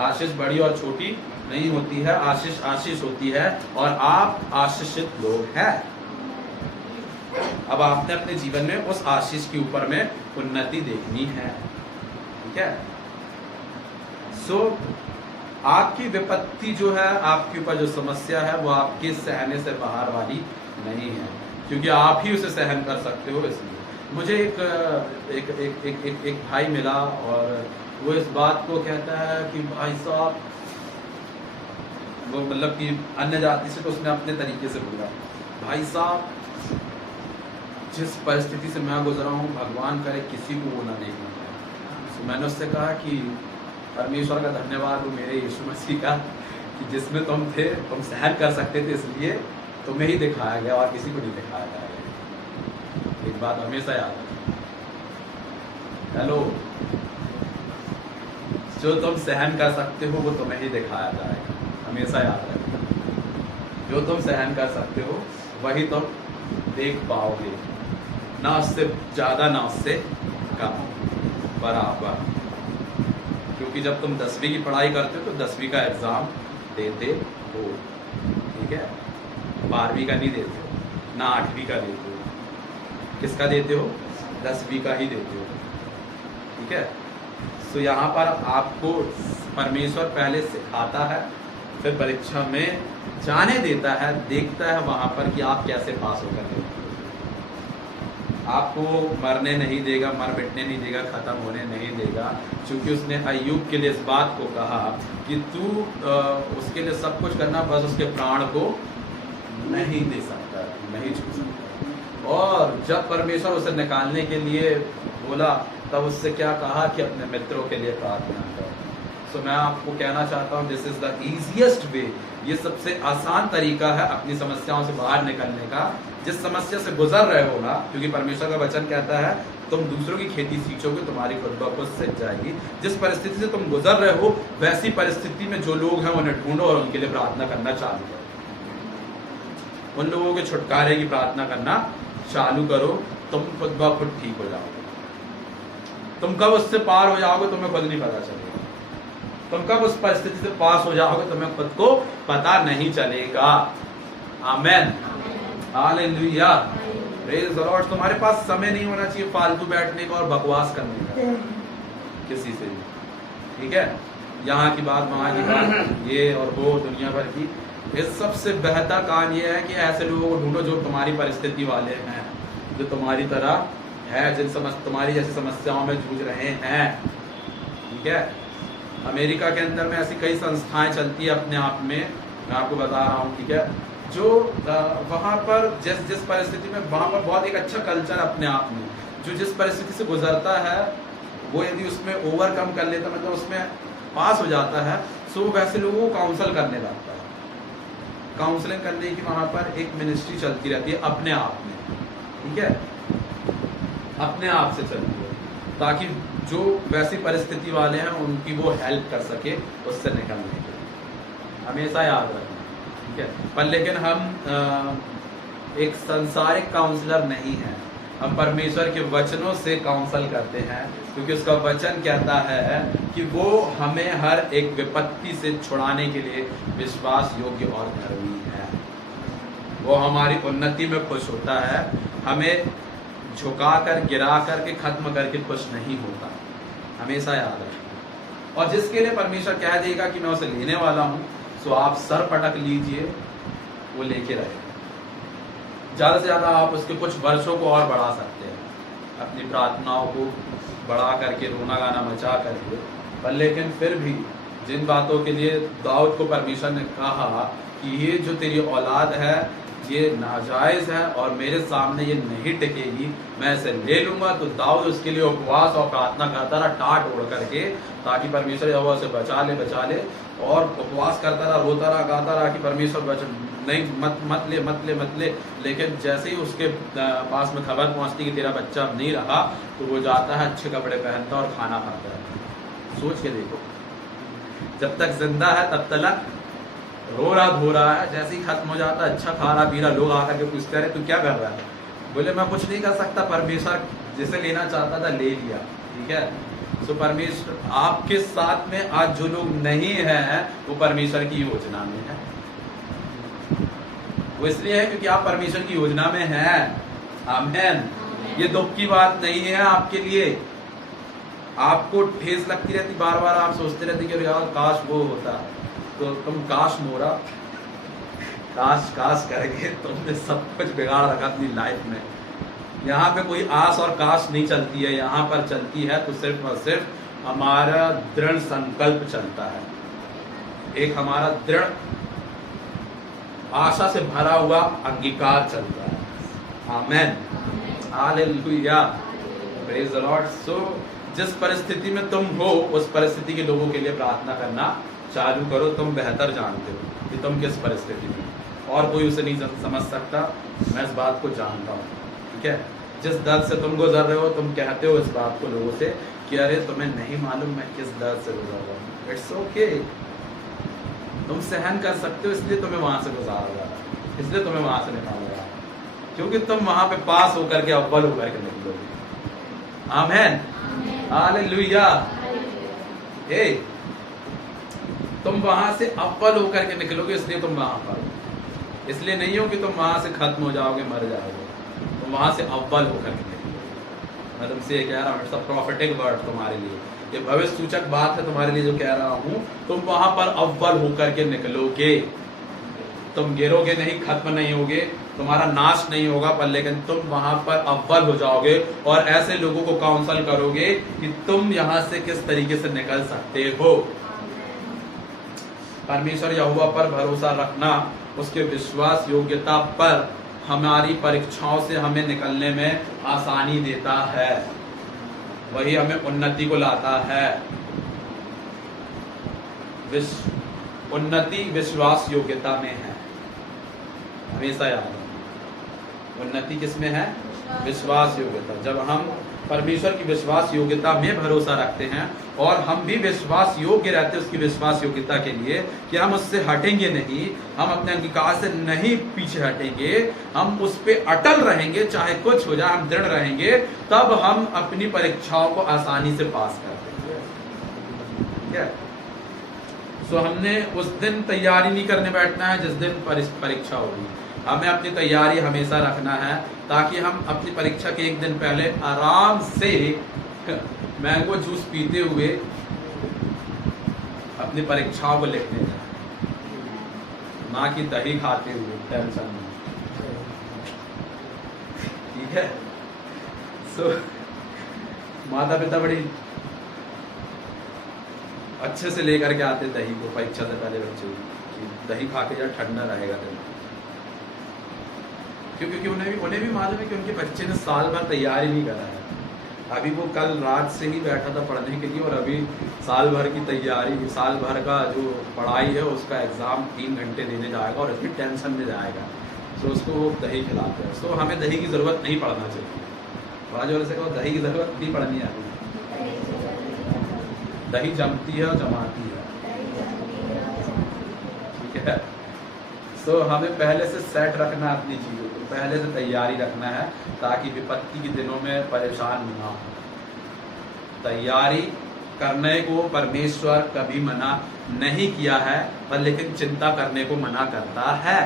आशीष बड़ी और छोटी नहीं होती है, आशीष आशीष होती है, और आप आशीषित लोग हैं। अब आपने अपने जीवन में उस आशीष के ऊपर में उन्नति देखनी है, ठीक है? सो आपकी विपत्ति जो है, आपके ऊपर जो समस्या है, वो आपके सहने से बाहर वाली नहीं है, क्योंकि आप ही उसे सहन कर सकते हो। इसलिए मुझे एक भाई मिला और वो इस बात को कहता है कि भाई साहब, वो मतलब कि अन्य जाति से, तो उसने अपने तरीके से बोला, भाई साहब जिस परिस्थिति से मैं गुजरा हूँ, भगवान करे किसी को वो ना देखना पाए। तो मैंने उससे कहा कि परमेश्वर का धन्यवाद हो मेरे यीशु मसीह का, कि जिसमें तुम थे, तुम सहन कर सकते थे, इसलिए तुम्हें ही दिखाया गया और किसी को नहीं दिखाया गया। एक बात हमेशा याद रखना, हेलो, जो तुम सहन कर सकते हो वो तुम्हें ही दिखाया जाएगा। हमेशा याद रखना, जो तुम सहन कर सकते हो वही तुम देख पाओगे, ना उससे ज्यादा ना उससे कम, बराबर। क्योंकि जब तुम 10वीं की पढ़ाई करते हो तो 10वीं का एग्जाम देते हो, ठीक है? 12वीं का नहीं देते हो, ना 8वीं का देते हो। किसका देते हो? 10वीं का ही देते हो, ठीक है? तो यहाँ पर आपको परमेश्वर पहले सिखाता है, फिर परीक्षा में जाने देता है, देखता है वहां पर कि आप कैसे पास होकर, आपको मरने नहीं देगा, मर मिटने नहीं देगा, खत्म होने नहीं देगा, क्योंकि उसने अय्यूब के लिए इस बात को कहा कि तू उसके लिए सब कुछ करना, बस उसके प्राण को नहीं दे सकता, नहीं छू सकता। और जब परमेश्वर उसे निकालने के लिए बोला तब उससे क्या कहा कि अपने मित्रों के लिए प्रार्थना कर। सो मैं आपको कहना चाहता हूँ this is the easiest way, ये सबसे आसान तरीका है अपनी समस्याओं से बाहर निकलने का। जिस समस्या से गुजर रहे हो ना, क्योंकि परमेश्वर का वचन कहता है तुम दूसरों की खेती सींचोगे, तुम्हारी खुद ब खुद सींच जाएगी। जिस परिस्थिति से तुम गुजर रहे हो वैसी परिस्थिति में जो लोग हैं उन्हें ढूंढो और उनके लिए प्रार्थना करना चालू करो। उन लोगों के छुटकारे की प्रार्थना करना चालू करो, तुम खुद ब खुद ठीक हो जाओगे। तुम कब उससे पार हो जाओगे तुम्हें खुद नहीं पता चलेगा। तुम कब उस परिस्थिति से पास हो जाओगे तुम्हें खुद को पता नहीं चलेगा। आमेन, हालेलुया, प्रेज द लॉर्ड। तुम्हारे पास समय नहीं होना चाहिए फालतू बैठने का और बकवास करने का किसी से भी, ठीक है। यहाँ की बात वहाँ की बात, ये और वो दुनिया भर की। इस सबसे बेहतर काम ये है कि ऐसे लोगों को ढूंढो जो तुम्हारी परिस्थिति वाले हैं, जो तुम्हारी तरह है, तुम्हारी जैसी समस्याओं में जूझ रहे हैं, ठीक है। अमेरिका के अंदर में ऐसी कई संस्थाएं चलती है अपने आप में, मैं आपको बता रहा हूँ, ठीक है, जो वहाँ पर जिस परिस्थिति में वहाँ पर बहुत एक अच्छा कल्चर अपने आप में, जो जिस परिस्थिति से गुजरता है वो यदि उसमें ओवरकम कर लेता, मतलब उसमें पास हो जाता है, सो वैसे लोगों को काउंसल करने लगता है। काउंसलिंग करने की वहाँ पर एक मिनिस्ट्री चलती रहती है अपने आप में, ठीक है, अपने आप से चलती है, ताकि जो वैसी परिस्थिति वाले हैं उनकी वो हेल्प कर सके उससे निकलने के लिए। हमेशा याद रखना, ठीक है। पर लेकिन हम एक सांसारिक काउंसलर नहीं हैं, हम परमेश्वर के वचनों से काउंसल करते हैं, क्योंकि उसका वचन कहता है कि वो हमें हर एक विपत्ति से छुड़ाने के लिए विश्वास योग्य और धर्मी है। वो हमारी उन्नति में खुश होता है, हमें झुका कर गिरा करके खत्म करके खुश नहीं होता। हमेशा याद रखें। और जिसके लिए परमेश्वर कह देगा कि मैं उसे लेने वाला हूं, सो आप सर पटक लीजिए, वो लेके रहेगा। ज्यादा से ज्यादा आप उसके कुछ वर्षों को और बढ़ा सकते हैं, अपनी प्रार्थनाओं को बढ़ा करके, रोना गाना मचा करके। पर लेकिन फिर भी जिन बातों के लिए दाऊद को परमेश्वर ने कहा कि ये जो तेरी औलाद है ये नाजायज है और मेरे सामने ये नहीं टिकेगी, मैं इसे ले लूंगा, तो दाऊद उसके लिए उपवास और प्रार्थना करता रहा टाट ओढ़ करके, ताकि परमेश्वर यहोवा उसे बचा ले, और उपवास करता रहा, रोता रहा, गाता रहा कि परमेश्वर बचा नहीं, मत ले। लेकिन जैसे ही उसके पास में खबर पहुंचती कि तेरा बच्चा अब नहीं रहा, तो वो जाता है, अच्छे कपड़े पहनता और खाना खाता है। सोच के देखो, जब तक जिंदा है तब तक रो रहा धो रहा है, जैसे ही खत्म हो जाता है अच्छा खा रहा पी रहा, लोग आकर के पूछते रहे तू क्या कर रहा है, बोले मैं कुछ नहीं कर सकता, परमेश्वर जिसे लेना चाहता था ले लिया, ठीक है। सो परमेश्वर आपके साथ में आज जो लोग नहीं हैं वो परमेश्वर की योजना में है। वो इसलिए है क्योंकि आप परमेश्वर की योजना में हैं। आमीन। ये दुख की बात नहीं है आपके लिए। आपको ठेस लगती रहती, बार बार आप सोचते रहते कि यार काश वो होता, तो तुम काश मोरा काश करके तुमने सब कुछ बिगाड़ रखा अपनी लाइफ में। यहाँ पे कोई आस और काश नहीं चलती है, यहाँ पर चलती है तो सिर्फ और सिर्फ हमारा दृढ़ संकल्प चलता है, एक हमारा दृढ़ आशा से भरा हुआ अंगीकार चलता है। आमेन, हालेलुया, प्रेज द लॉर्ड। सो जिस परिस्थिति में तुम हो उस परिस्थिति के लोगों के लिए प्रार्थना करना चालू करो। तुम बेहतर जानते हो कि तुम किस परिस्थिति में, और कोई उसे नहीं समझ सकता। मैं इस बात को जानता हूँ, ठीक है। जिस दर्द से तुम गुजर रहे हो, तुम कहते हो इस बात को लोगों से कि अरे तुम्हें नहीं मालूम मैं किस दर्द से गुजर रहा हूँ। इट्स ओके, तुम सहन कर सकते हो, इसलिए तुम्हें वहां से गुजारा जा रहा है, इसलिए तुम्हें वहां से निकाला जा रहा है, क्योंकि तुम वहां पे पास होकर के अव्वल होकर के निकलोगे। आमीन, हालेलुया। हे, तुम वहां से अव्वल होकर के निकलोगे, इसलिए तुम वहां पर, इसलिए नहीं हो कि तुम वहां से खत्म हो जाओगे, मर जाओगे, तुम वहां से अव्वल होकर के निकलोगे। मैं तुमसे कह रहा हूँ, इट्स अ प्रॉफिटिक वर्ड तुम्हारे लिए, ये भविष्य सूचक बात है तुम्हारे लिए जो कह रहा हूँ। तुम वहां पर अव्वल होकर के निकलोगे। तुम गिरोगे नहीं, खत्म नहीं होगे, तुम्हारा नाश नहीं होगा, पर लेकिन तुम वहां पर अव्वल हो जाओगे और ऐसे लोगों को काउंसल करोगे कि तुम यहां से किस तरीके से निकल सकते हो। परमेश्वर यहोवा पर भरोसा रखना उसके विश्वास योग्यता पर हमारी परीक्षाओं से हमें निकलने में आसानी देता है, वही हमें उन्नति को लाता है। उन्नति विश्वास योग्यता में है, हमेशा याद रखना। उन्नति किसमें है? विश्वास योग्यता। जब हम परमेश्वर की विश्वास योग्यता में भरोसा रखते हैं और हम भी विश्वास योग्य रहते हैं उसकी विश्वास योग्यता के लिए कि हम उससे हटेंगे नहीं, हम अपने अंगीकार से नहीं पीछे हटेंगे, हम उस पर अटल रहेंगे, चाहे कुछ हो जाए हम दृढ़ रहेंगे, तब हम अपनी परीक्षाओं को आसानी से पास कर देंगे। ठीक है? सो हमने उस दिन तैयारी नहीं करने बैठना है जिस दिन परीक्षा होगी। हमें अपनी तैयारी हमेशा रखना है ताकि हम अपनी परीक्षा के एक दिन पहले आराम से मैंगो जूस पीते हुए अपनी परीक्षाओं को लिखने जाए, ना कि दही खाते हुए टेंशन में। ठीक है? सो माता पिता बड़ी अच्छे से लेकर के आते दही को परीक्षा से पहले बच्चे को, दही खा के जरा ठंडा रहेगा दिन, क्योंकि उन्हें भी मालूम है कि उनके बच्चे ने साल भर तैयारी नहीं करा है। अभी वो कल रात से ही बैठा था पढ़ने के लिए और अभी साल भर की तैयारी, साल भर का जो पढ़ाई है उसका एग्जाम 3 घंटे देने जाएगा और इसकी टेंशन में जाएगा। तो उसको वो दही खिलाते हैं। तो हमें दही की जरूरत नहीं पड़ना चाहिए। बाजू वाले से कहो दही की जरूरत नहीं पड़नी है। दही जमती है और जमाती है। ठीक है? सो हमें पहले से सेट रखना अपनी चीजों को, पहले से तैयारी रखना है ताकि विपत्ति के दिनों में परेशान ना हो। तैयारी करने को परमेश्वर कभी मना नहीं किया है, पर लेकिन चिंता करने को मना करता है।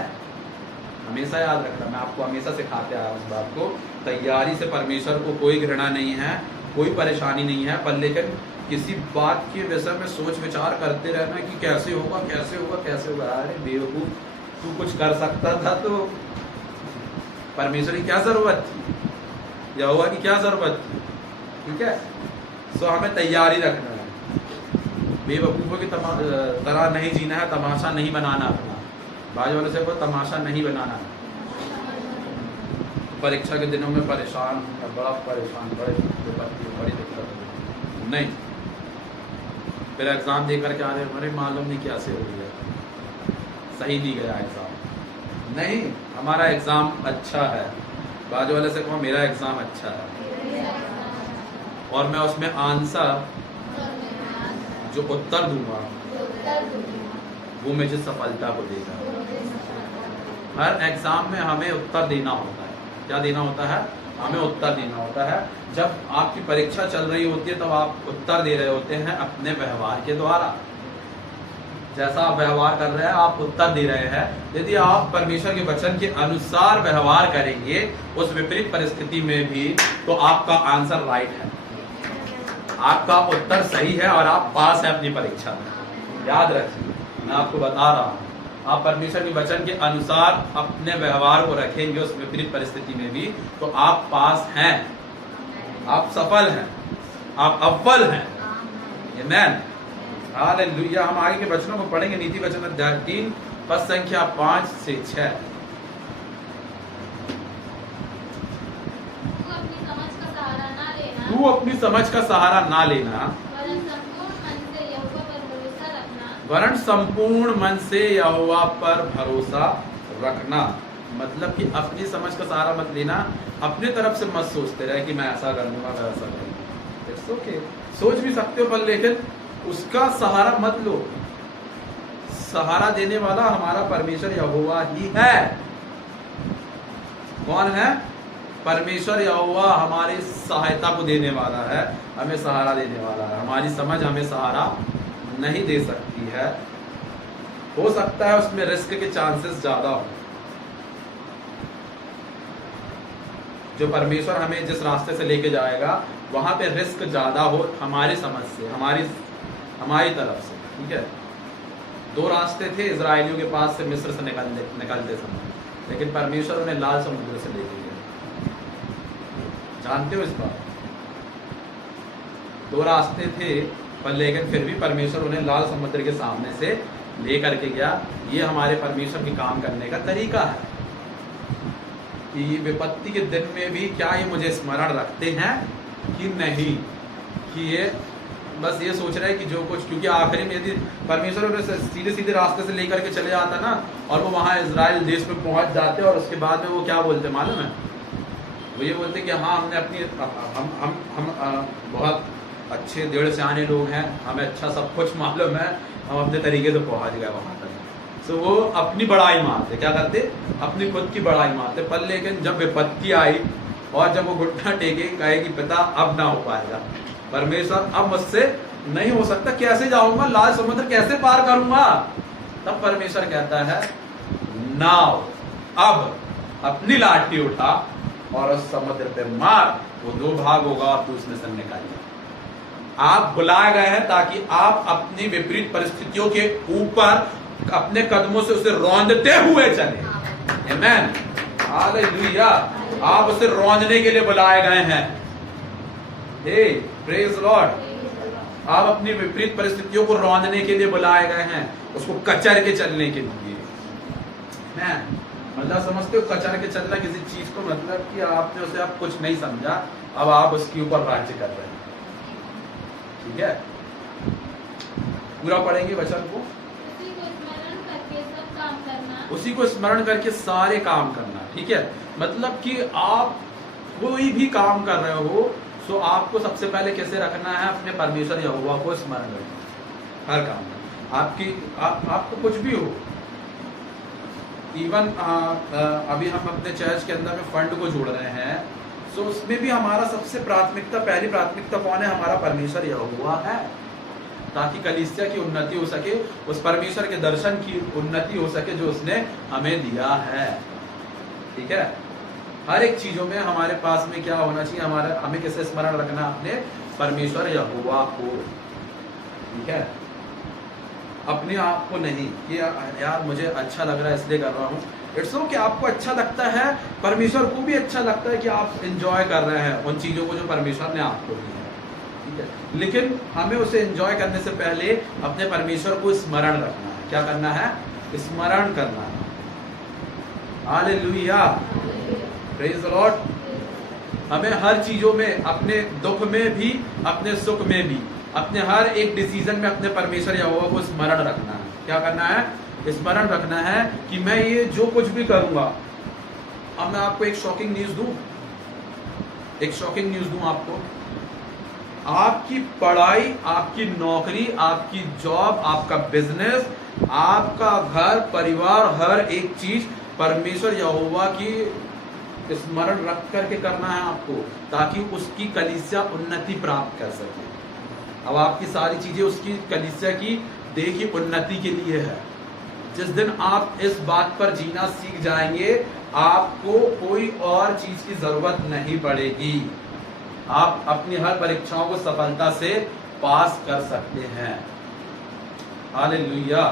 हमेशा याद रखना, मैं आपको हमेशा सिखाते आया हूं इस बात को। तैयारी से परमेश्वर को कोई घृणा नहीं है, कोई परेशानी नहीं है, पर लेकिन किसी बात के विषय में सोच विचार करते रहना कि कैसे होगा कैसे होगा कैसे होगा। अरे बेवकूफ, तू कुछ कर सकता था तो परमेश्वर की क्या जरूरत थी, यहोवा की क्या जरूरत थी। ठीक है? सो हमें तैयारी रखना है, बेवकूफों की तरह नहीं जीना है, तमाशा नहीं बनाना अपना। बाजू वाले से को तमाशा नहीं बनाना है। परीक्षा के दिनों में परेशान, बड़ा परेशान, बड़ी दिक्कत नहीं, फिर एग्जाम देकर के आ रहे हमारे मालूम नहीं कैसे हो गया, सही नहीं गया एग्जाम। नहीं, हमारा एग्जाम अच्छा है। बाजू वाले से कहो मेरा एग्जाम अच्छा है और मैं उसमें आंसर जो उत्तर दूंगा वो मुझे सफलता को देगा। हर एग्जाम में हमें उत्तर देना होता है। क्या देना होता है? हमें उत्तर देना होता है। जब आपकी परीक्षा चल रही होती है तब आप उत्तर दे रहे होते हैं अपने व्यवहार के द्वारा। जैसा आप व्यवहार कर रहे हैं आप उत्तर दे रहे हैं। यदि आप परमेश्वर के वचन के अनुसार व्यवहार करेंगे उस विपरीत परिस्थिति में भी, तो आपका आंसर राइट है, आपका उत्तर सही है और आप पास है अपनी परीक्षा में। याद रखिए, मैं आपको बता रहा हूँ, आप परमेश्वर के वचन के अनुसार अपने व्यवहार को रखेंगे उस विपरीत परिस्थिति में भी, तो आप पास हैं, आप सफल हैं, आप अव्वल हैं। आमीन, हालेलुया। हम आगे के वचनों को पढ़ेंगे। नीति वचन अध्याय 3 पद संख्या 5 से 6। तू अपनी समझ का सहारा ना लेना, तू अपनी समझ का सहारा ना लेना, वरन संपूर्ण मन से यहोवा पर भरोसा रखना। मतलब कि अपनी समझ का सहारा मत लेना, अपने तरफ से मत सोचते रहे कि मैं ऐसा कर लूंगा मैं ऐसा करूंगा। इट्स ओके, सोच भी सकते हो, पर लेकिन उसका सहारा मत लो। सहारा देने वाला हमारा परमेश्वर यहोवा ही है। कौन है? परमेश्वर यहोवा हमारी सहायता को देने वाला है, हमें सहारा देने वाला है। हमारी समझ हमें सहारा नहीं दे सकती है। हो सकता है उसमें रिस्क के चांसेस ज्यादा हो। जो परमेश्वर हमें जिस रास्ते से लेके जाएगा वहां पे रिस्क ज्यादा हो हमारी समझ से, हमारी तरफ से। ठीक है? दो रास्ते थे इजरायलियों के पास से मिस्र से निकलते समय, लेकिन परमेश्वर उन्हें लाल समुद्र से लेके गया। जानते हो इस बात? दो रास्ते थे, पर लेकिन फिर भी परमेश्वर उन्हें लाल समुद्र के सामने से लेकर के गया। ये हमारे परमेश्वर के काम करने का तरीका है कि विपत्ति के दिन में भी क्या ये मुझे स्मरण रखते हैं कि नहीं, कि ये बस ये सोच रहे हैं कि जो कुछ, क्योंकि आखिरी में यदि परमेश्वर उन्हें सीधे सीधे रास्ते से लेकर के चले जाता ना, और वो वहाँ इजराइल देश में पहुंच जाते, और उसके बाद में वो क्या बोलते मालूम है? वो ये बोलते कि हाँ हमने अपनी हम बहुत अच्छे डेढ़ से आने लोग हैं, हमें अच्छा सब कुछ मालूम है, हम अपने तरीके से पहुंच गए वहां तक। तो वो अपनी बड़ाई मारते, क्या करते? अपनी खुद की बड़ाई मारते। पर लेकिन जब विपत्ति आई और जब वो घुटना टेके कहे कि पिता अब ना हो पाएगा, परमेश्वर अब मुझसे नहीं हो सकता, कैसे जाऊंगा, लाल समुद्र कैसे पार करूंगा, तब परमेश्वर कहता है नाव, अब अपनी लाठी उठा और उस समुद्र पे मार, वो दो भाग होगा और तू उसमें से निकल जाए। आप बुलाए गए हैं ताकि आप अपनी विपरीत परिस्थितियों के ऊपर अपने कदमों से उसे रौंदते हुए चले। आमीन, हालेलुया। आप उसे रौंदने के लिए बुलाए गए हैं। हे प्रेज लॉर्ड। आप अपनी विपरीत परिस्थितियों को रौंदने के लिए बुलाए गए हैं, उसको कचर के चलने के लिए। मतलब समझते हो, कचर के चलना किसी चीज को, मतलब कि आपने उसे अब कुछ नहीं समझा, अब आप उसके ऊपर राज्य कर रहे हैं। ठीक है, पूरा पढ़ेंगे वचन को। उसी को स्मरण करके सारे काम करना। ठीक है, मतलब कि आप कोई भी काम कर रहे हो तो आपको सबसे पहले कैसे रखना है? अपने परमेश्वर यहोवा को स्मरण रखना हर काम में। आपको कुछ भी हो, इवन अभी हम अपने चर्च के अंदर में फंड को जोड़ रहे हैं, तो उसमें भी हमारा सबसे प्राथमिकता, पहली प्राथमिकता कौन है? हमारा परमेश्वर यहोवा है, ताकि कलीसिया की उन्नति हो सके, उस परमेश्वर के दर्शन की उन्नति हो सके जो उसने हमें दिया है। ठीक है, हर एक चीजों में हमारे पास में क्या होना चाहिए? हमें किसे स्मरण रखना? अपने परमेश्वर यहोवा को। ठीक है, अपने आप को नहीं कि यार मुझे अच्छा लग रहा है इसलिए कर रहा हूँ। इट्स ओके, आपको अच्छा लगता है, परमेश्वर को भी अच्छा लगता है कि आप एंजॉय कर रहे हैं उन चीजों को जो परमेश्वर ने आपको दी है। ठीक है, लेकिन हमें उसे एंजॉय करने से पहले अपने परमेश्वर को स्मरण रखना है। क्या करना है? स्मरण करना है। Hallelujah, praise the Lord. हमें हर चीजों में, अपने दुख में भी, अपने सुख में भी, अपने हर एक डिसीजन में अपने परमेश्वर यहोवा को स्मरण रखना है। क्या करना है? स्मरण रखना है कि मैं ये जो कुछ भी करूंगा। अब मैं आपको एक शॉकिंग न्यूज दूं, आपको। आपकी पढ़ाई, आपकी नौकरी, आपकी जॉब, आपका बिजनेस, आपका घर परिवार, हर एक चीज परमेश्वर यहोवा की स्मरण रख करके करना है आपको, ताकि उसकी कलीसिया उन्नति प्राप्त कर सके। अब आपकी सारी चीजें उसकी कलीसिया की देह की उन्नति के लिए है। जिस दिन आप इस बात पर जीना सीख जाएंगे, आपको कोई और चीज की जरूरत नहीं पड़ेगी। आप अपनी हर परीक्षाओं को सफलता से पास कर सकते हैं। Hallelujah,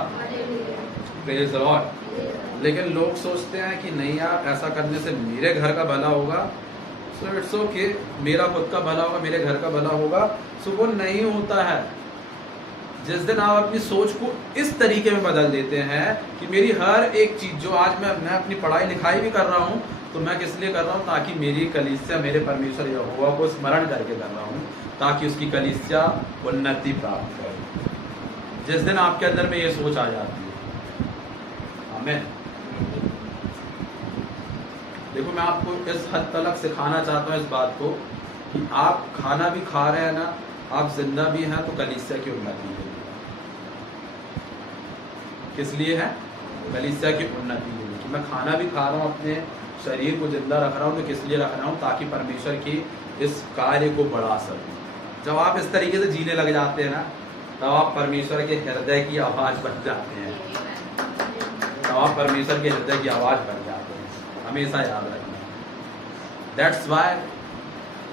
praise the Lord. लेकिन लोग सोचते हैं कि नहीं यार, ऐसा करने से मेरे घर का भला होगा, सो इट्स ओके, मेरा खुद का भला होगा, मेरे घर का भला होगा। सो वो नहीं होता है। जिस दिन आप अपनी सोच को इस तरीके में बदल देते हैं कि मेरी हर एक चीज, जो आज मैं अपनी पढ़ाई लिखाई भी कर रहा हूँ, तो मैं किस लिए कर रहा हूँ? ताकि मेरी कलीसिया मेरे परमेश्वर यहोवा को स्मरण करके कर रहा हूँ, ताकि उसकी कलीसिया उन्नति प्राप्त करे। जिस दिन आपके अंदर में ये सोच आ जाती है, आमीन। देखो, मैं आपको इस हद तक सिखाना चाहता हूँ इस बात को कि आप खाना भी खा रहे हैं ना, आप जिंदा भी हैं, तो कलीसिया की उन्नति के लिए। किस लिए है? कलीसिया की उन्नति के लिए। कि मैं खाना भी खा रहा हूँ, अपने शरीर को जिंदा रख रहा हूँ, तो किस लिए रख रहा हूँ? ताकि परमेश्वर की इस कार्य को बढ़ा सकूं। जब आप इस तरीके से जीने लग जाते हैं ना, तब आप परमेश्वर के हृदय की आवाज बन जाते हैं। तब आप परमेश्वर के हृदय की आवाज बन जाते हैं। हमेशा याद रखना। That's why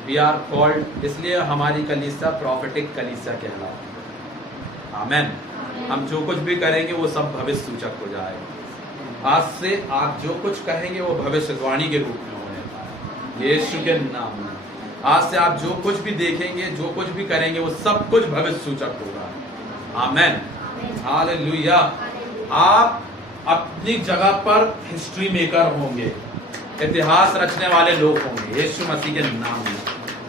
we are called, इसलिए हमारी कलीसिया प्रॉफिटिक कलीसिया कहलाती है। आमीन। हम जो कुछ भी करेंगे वो सब भविष्य सूचक हो जाएगा। आज से आप जो कुछ कहेंगे वो भविष्यवाणी के रूप में होने वाला है, यीशु के नाम में। आज से आप जो कुछ भी देखेंगे, जो कुछ भी करेंगे वो सब कुछ भविष्य सूचक होगा। आमेन, हालेलुया। आप अपनी जगह पर हिस्ट्री मेकर होंगे, इतिहास रचने वाले लोग होंगे यीशु मसीह के नाम में।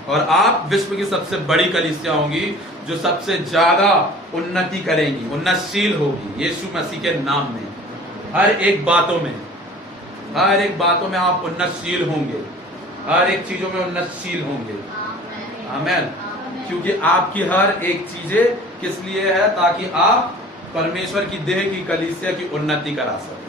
और आप विश्व की सबसे बड़ी कलीसिया होंगी जो सबसे ज्यादा उन्नति करेंगी, उन्नतशील होगी यीशु मसीह के नाम में। हर एक बातों में आप उन्नतशील होंगे, हर एक चीजों में उन्नतशील होंगे। आमीन। क्योंकि आपकी हर एक चीजें किस लिए है? ताकि आप परमेश्वर की देह की कलीसिया की उन्नति करा सकें।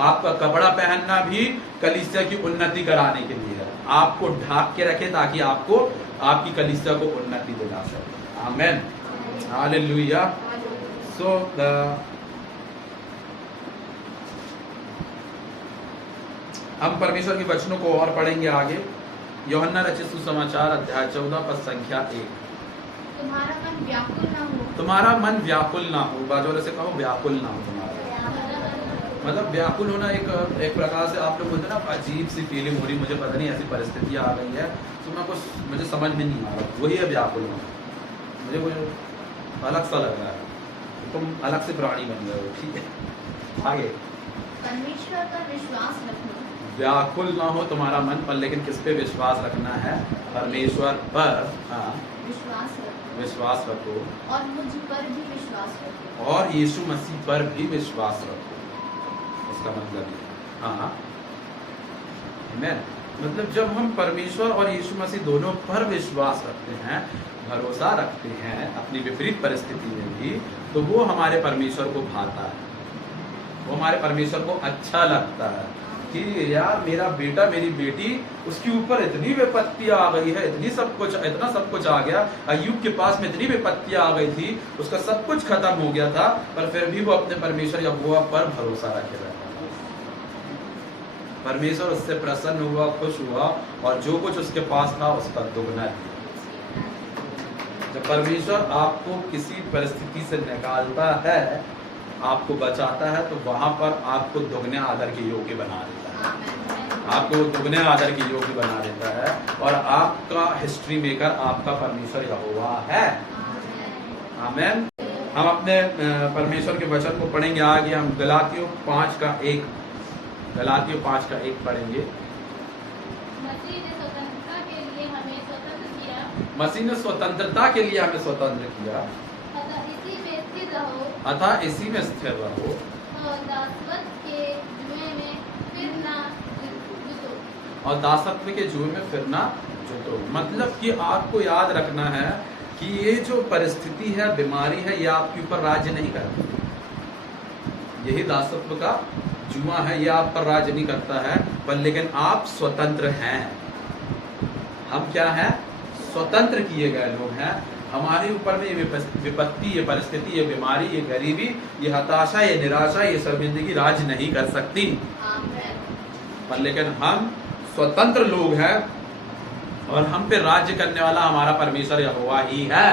आपका कपड़ा पहनना भी कलीसिया की उन्नति कराने के लिए है, आपको ढाक के रखे ताकि आपको आपकी कलीसिया को उन्नति दिला सके। आमीन, हालेलुया। सो हम परमेश्वर के वचनों को और पढ़ेंगे आगे। यूहन्ना रचित सुसमाचार अध्याय 14 पद संख्या 1। तुम्हारा मन व्याकुल ना हो। तुम्हारा मन व्याकुल ना हो। बाजू से कहो व्याकुल ना हो तुम्हारा। मतलब व्याकुल होना एक प्रकार से आप लोग बोलते हैं ना, अजीब सी फीलिंग हो रही, मुझे पता नहीं ऐसी परिस्थितियां आ गई है तो मैं कुछ मुझे समझ में नहीं आ रहा, वही है व्याकुल होना। मुझे कुछ अलग सा लग रहा है, तुम अलग से प्राणी बन गए हो। ठीक है, आगे। परमेश्वर पर विश्वास रखो। व्याकुल ना हो तुम्हारा मन पर, लेकिन किस पे विश्वास रखना है? परमेश्वर पर। हाँ, विश्वास रखो और मुझ पर भी विश्वास रखो, और यीशु मसीह पर भी विश्वास रखो। इसका मतलब हाँ, आमीन। मतलब जब हम परमेश्वर और यीशु मसीह दोनों पर विश्वास रखते हैं, भरोसा रखते हैं अपनी विपरीत परिस्थिति में भी, तो वो हमारे परमेश्वर को भाता है, वो हमारे परमेश्वर को अच्छा लगता है कि यार मेरा बेटा मेरी बेटी, उसके ऊपर इतनी विपत्ति आ गई है, इतना सब कुछ आ गया। अय्यूब के पास में इतनी विपत्तियां आ गई थी, उसका सब कुछ खत्म हो गया था, पर फिर भी वो अपने परमेश्वर यहोवा पर भरोसा रखे रहता था। परमेश्वर उससे प्रसन्न हुआ, खुश हुआ, और जो कुछ उसके पास था उसका दुगना दिया। जब परमेश्वर आपको किसी परिस्थिति से निकालता है, आपको बचाता है, तो वहां पर आपको दुगने आदर के योग्य बना देता है, आपको दुगने आदर के योग्य बना देता है। और आपका हिस्ट्री मेकर आपका परमेश्वर यहोवा है। आमीन। हम अपने परमेश्वर के वचन को पढ़ेंगे आगे। हम गलातियों 5 का 1 पढ़ेंगे। मसीह ने स्वतंत्रता के लिए हमें स्वतंत्र किया, अतः इसी में स्थिर रहो और दासत्व के जुए में फिर ना जुटो। मतलब कि आपको याद रखना है कि ये जो परिस्थिति है, बीमारी है, ये आपके ऊपर राज्य नहीं करती। यही दासत्व का जुआ है, ये आप पर राज्य नहीं करता है, पर लेकिन आप स्वतंत्र हैं। हम क्या हैं? स्वतंत्र किए गए लोग हैं। हमारे ऊपर में ये विपत्ति, ये परिस्थिति, ये बीमारी, ये गरीबी, ये हताशा, ये निराशा, ये शर्मिंदगी राज्य नहीं कर सकती। पर लेकिन हम स्वतंत्र लोग हैं, और हम पे राज्य करने वाला हमारा परमेश्वर यहोवा ही है।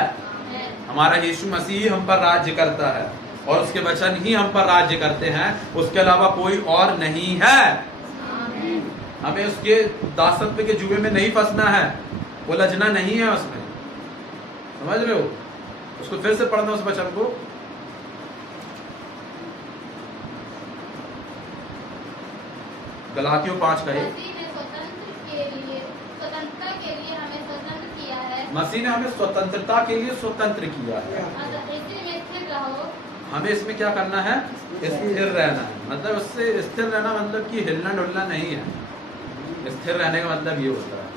हमारा यीशु मसीह ही हम पर राज्य करता है, और उसके वचन ही हम पर राज्य करते हैं। उसके अलावा कोई और नहीं है। हमें उसके दासत्व के जुए में नहीं फंसना है, उलझना नहीं है उसमें। समझ रहे हो? उसको फिर से पढ़ना उस वचन को। गलातियों 5 का 1। मसीह ने हमें स्वतंत्रता के लिए स्वतंत्र किया है। हमें इसमें क्या करना है? स्थिर रहना है। मतलब उससे स्थिर रहना मतलब कि हिलना डुलना नहीं है। स्थिर रहने का मतलब ये होता है।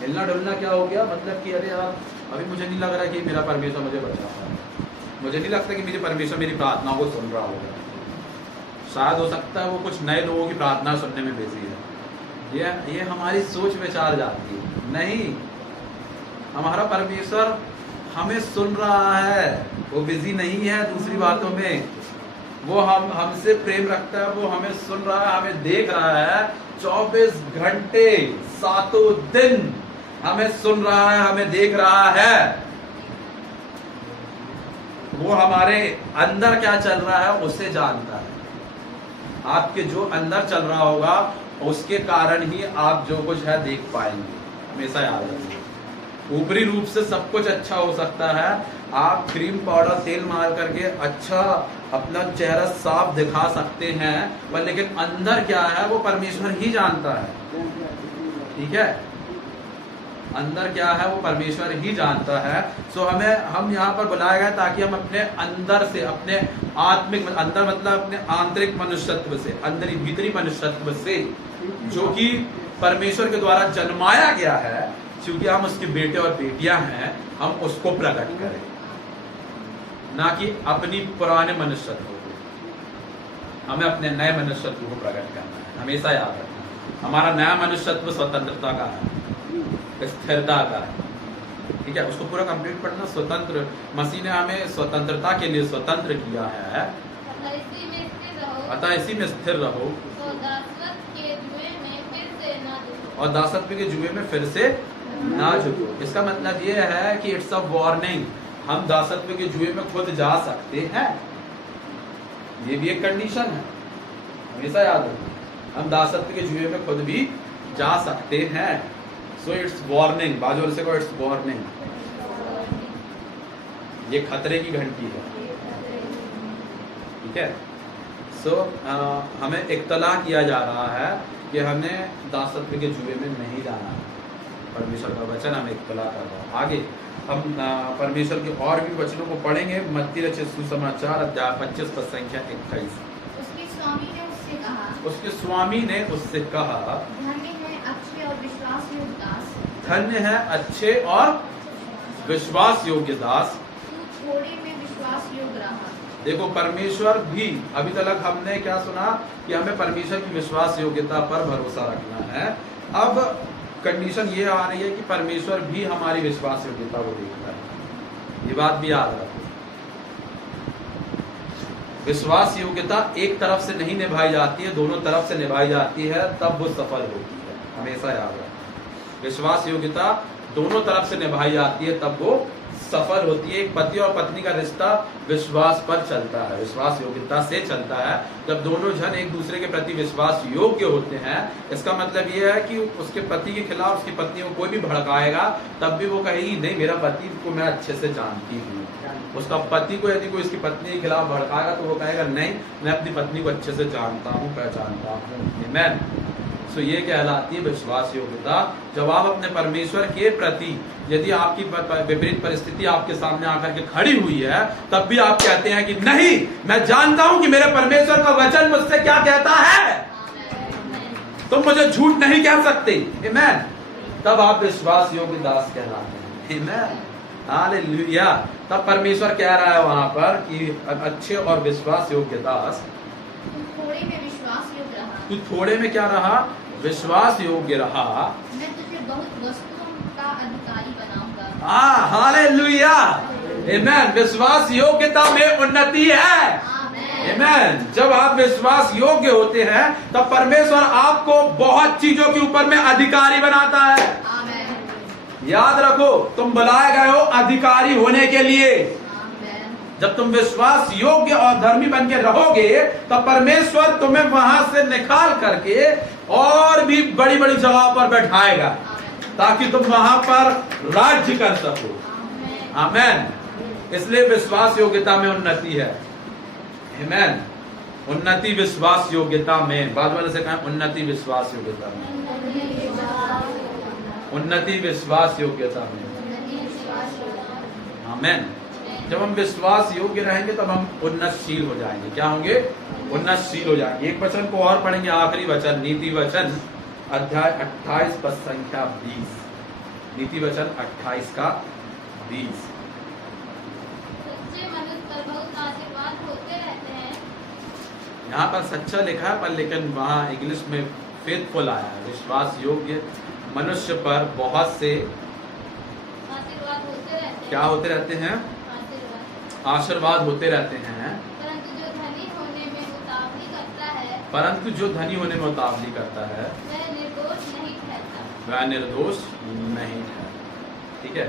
हिलना डुलना क्या हो गया? मतलब कि अरे यार, अभी मुझे नहीं लग रहा कि मेरा परमेश्वर मुझे बचा रहा है, मुझे नहीं लगता कि मेरे परमेश्वर मेरी प्रार्थनाओं को सुन रहा होगा। शायद हो सकता है वो कुछ नए लोगों की प्रार्थना सुनने में बिजी है। ये हमारी सोच विचार जाती है। नहीं, हमारा परमेश्वर हमें सुन रहा है, वो बिजी नहीं है दूसरी बातों में। वो हमसे प्रेम रखता है, वो हमें सुन रहा है, हमें देख रहा है 24 घंटे 7 दिन हमें सुन रहा है, हमें देख रहा है। वो हमारे अंदर क्या चल रहा है उसे जानता है। आपके जो अंदर चल रहा होगा उसके कारण ही आप जो कुछ है देख पाएंगे। हमेशा याद रखिए, ऊपरी रूप से सब कुछ अच्छा हो सकता है, आप क्रीम पाउडर तेल मार करके अच्छा अपना चेहरा साफ दिखा सकते हैं, पर लेकिन अंदर क्या है वो परमेश्वर ही जानता है। ठीक है, अंदर क्या है वो परमेश्वर ही जानता है। सो हम यहाँ पर बुलाए गए ताकि हम अपने अंदर से, अपने आत्मिक अंदर मतलब अपने आंतरिक मनुष्यत्व से, अंदर भीतरी मनुष्यत्व से, जो कि परमेश्वर के द्वारा जन्माया गया है, क्योंकि हम उसके बेटे और बेटियां हैं, हम उसको प्रकट करें, ना कि अपनी पुराने मनुष्यत्व को। हमें अपने नए मनुष्यत्व को प्रकट करना है। हमेशा याद रखना, हमारा नया मनुष्यत्व स्वतंत्रता का है, स्थिरता का है। ठीक है, उसको पूरा कंप्लीट पढ़ना। स्वतंत्र, मसीह ने हमें स्वतंत्रता के लिए स्वतंत्र किया है, अतः इसी में स्थिर रहो और दासत्व के जुए में फिर से ना झुको। इसका मतलब ये है कि इट्स अ वार्निंग, हम दासत्व के जुए में खुद जा सकते हैं, ये भी एक कंडीशन है। हमेशा याद रखो, हम दासत्व के जुए में खुद भी जा सकते हैं। सो इट्स वार्निंग, बाजू से को इट्स वार्निंग, ये खतरे की घंटी है। ठीक है, सो हमें इत्तला किया जा रहा है कि हमें दासत्व के जुए में नहीं जाना। परमेश्वर का वचन हमें इत्तला कर रहा है। आगे हम परमेश्वर के और भी वचनों को पढ़ेंगे। मत्ती रचित सुसमाचार अध्याय 25 पद संख्या 21। उसके स्वामी ने उससे कहा, उसके स्वामी ने उससे कहा, धन्य है अच्छे और विश्वास योग्य दास, धन्य है अच्छे और विश्वास योग्य दास, तू थोड़े में विश्वास योग्य रहा। देखो, परमेश्वर भी, अभी तक हमने क्या सुना कि हमें परमेश्वर की विश्वास योग्यता पर भरोसा रखना है। अब कंडीशन ये आ रही है कि परमेश्वर भी हमारी विश्वास योग्यता को देखता है। ये बात भी याद रखो, विश्वास योग्यता एक तरफ से नहीं निभाई जाती है, दोनों तरफ से निभाई जाती है, तब वो सफल होती है। हमेशा याद रखो, विश्वास योग्यता दोनों तरफ से निभाई जाती है, तब वो सफल होती है। एक पति और पत्नी का रिश्ता विश्वास पर चलता है, विश्वास योग्यता से चलता है। जब दोनों जन एक दूसरे के प्रति विश्वास योग्य होते हैं, इसका मतलब ये है कि उसके पति के खिलाफ उसकी पत्नी को कोई भी भड़काएगा, तब भी वो कहेगी नहीं, मेरा पति को मैं अच्छे से जानती हूँ। उसका पति को यदि कोई उसकी पत्नी के खिलाफ भड़काएगा तो वो कहेगा नहीं, मैं अपनी पत्नी को अच्छे से जानता हूँ, पहचानता हूँ। आमीन। सो ये कहलाती है विश्वास योग्यता। जब आप अपने परमेश्वर के प्रति, यदि आपकी विपरीत परिस्थिति आपके सामने आकर के खड़ी हुई है, तब भी आप कहते हैं कि नहीं, मैं जानता हूं कि मेरे परमेश्वर का वचन मुझसे क्या कहता है, तुम मुझे झूठ नहीं कह सकते। आमीन। तब आप विश्वास योग्य दास कहलाते हैं। आमीन, हालेलुया। तब परमेश्वर कह रहा है वहां पर कि अच्छे और विश्वास योग्य दास, तू थोड़े में विश्वास योग्य रहा, तू थोड़े में क्या रहा, विश्वास योग्य रहा, मैं तुझे बहुत वस्तुओं का अधिकारी बनाऊंगा। हालेलुया। आमीन। विश्वास योग्यता में उन्नति है। आमीन। जब आप विश्वास योग्य होते हैं, तब परमेश्वर आपको बहुत चीजों के ऊपर में अधिकारी बनाता है। आमीन। याद रखो, तुम बुलाए गए हो अधिकारी होने के लिए। जब तुम विश्वास योग्य और धर्मी बन के रहोगे, तब परमेश्वर तुम्हें वहां से निकाल करके और भी बड़ी बड़ी जगह पर बैठाएगा, ताकि तुम वहां पर राज्य कर सको। आमीन। इसलिए विश्वास योग्यता में उन्नति है। आमीन। उन्नति विश्वास योग्यता में, बाद वाले से कहें उन्नति विश्वास योग्यता में, उन्नति विश्वास योग्यता में। आमीन। जब हम विश्वास योग्य रहेंगे तब हम उन्नतशील हो जाएंगे। क्या होंगे? उन्नतशील हो जाएंगे। एक वचन को और पढ़ेंगे, आखिरी वचन, नीति वचन अध्याय 28 पद संख्या 20। नीति वचन 28 का 20। सच्चे मनुष्य पर बहुत आशीर्वाद होते रहते हैं। यहाँ पर सच्चा लिखा है, पर लेकिन वहाँ इंग्लिश में फेथफुल आया है। विश्वास योग्य मनुष्य पर बहुत से आशीर्वाद होते रहते हैं। क्या होते रहते हैं? आशीर्वाद होते रहते हैं। परंतु जो धनी होने में उतावली करता है, परंतु जो धनी होने में उतावली करता है, वह निर्दोष नहीं ठहरता। वह निर्दोष नहीं है। ठीक है।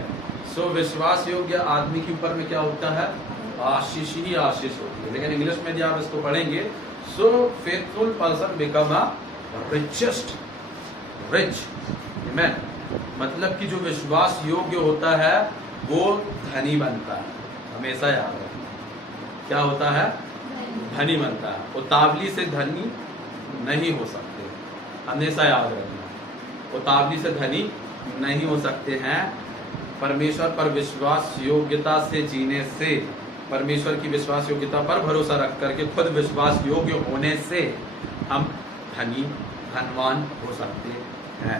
सो विश्वास योग्य आदमी के ऊपर में क्या होता है? आशीष ही आशीष होती है। लेकिन इंग्लिश में जब आप इसको पढ़ेंगे, so faithful person become a richest rich. Amen. मतलब कि जो विश्वास योग्य होता है वो धनी बनता है। हमेशा याद रखना, क्या होता है? धनी बनता है। उतावली से धनी नहीं हो सकते, हमेशा याद रखना। उतावली से धनी नहीं हो सकते हैं। परमेश्वर पर विश्वास योग्यता से जीने से, परमेश्वर की विश्वास योग्यता पर भरोसा रख करके खुद विश्वास योग्य होने से हम धनी धनवान हो सकते हैं।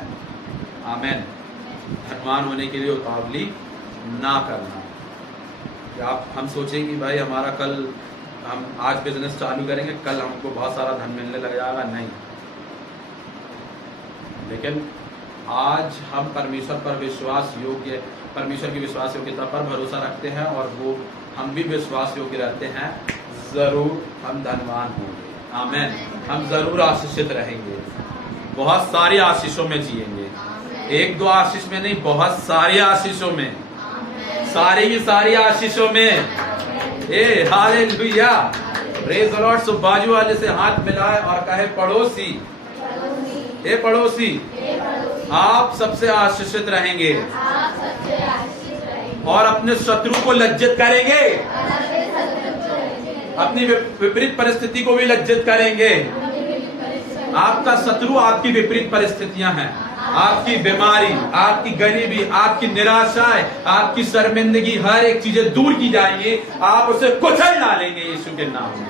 आमेन। धनवान होने के लिए उतावली ना करना। आप हम सोचें कि भाई हमारा कल, हम आज बिजनेस चालू करेंगे, कल हमको बहुत सारा धन मिलने लग जाएगा, नहीं। लेकिन आज हम परमेश्वर पर विश्वास योग्य, परमेश्वर की विश्वास योग्यता पर भरोसा रखते हैं और वो हम भी विश्वास योग्य रहते हैं, जरूर हम धनवान होंगे। आमेन। हम जरूर आशीषित रहेंगे, बहुत सारी आशीषों में जिएंगे। एक दो आशीष में नहीं, बहुत सारी आशीषों में, सारी की सारी आशीषों में। ए हालेलुया, प्रेज द लॉर्ड। सो बाजू वाले से हाथ मिलाए और कहे पड़ोसी, ए पड़ोसी, आप सबसे आशीषित रहेंगे और अपने शत्रु को लज्जित करेंगे, अपनी विपरीत परिस्थिति को भी लज्जित करेंगे। आपका शत्रु आपकी विपरीत परिस्थितियां हैं, आपकी बीमारी, आपकी गरीबी, आपकी निराशाएं, आपकी शर्मिंदगी, हर एक चीजें दूर की जाएंगी। आप उसे कुचल डालेंगे यीशु के नाम में।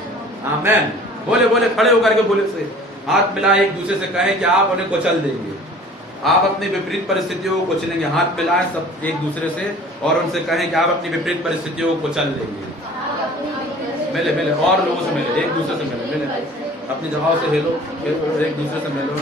आमेन। बोले बोले खड़े होकर के बोले से हाथ मिलाए, एक दूसरे से कहें कि आप उन्हें कुचल देंगे। आप अपनी विपरीत परिस्थितियों को कुचलेंगे। हाथ मिलाएं सब एक दूसरे से और उनसे कहें कि आप अपनी विपरीत परिस्थितियों को कुचल देंगे। मिले मिले और लोगों से मिले, एक दूसरे से मिले, अपनी जगहों से हिलो, एक दूसरे से मिलो।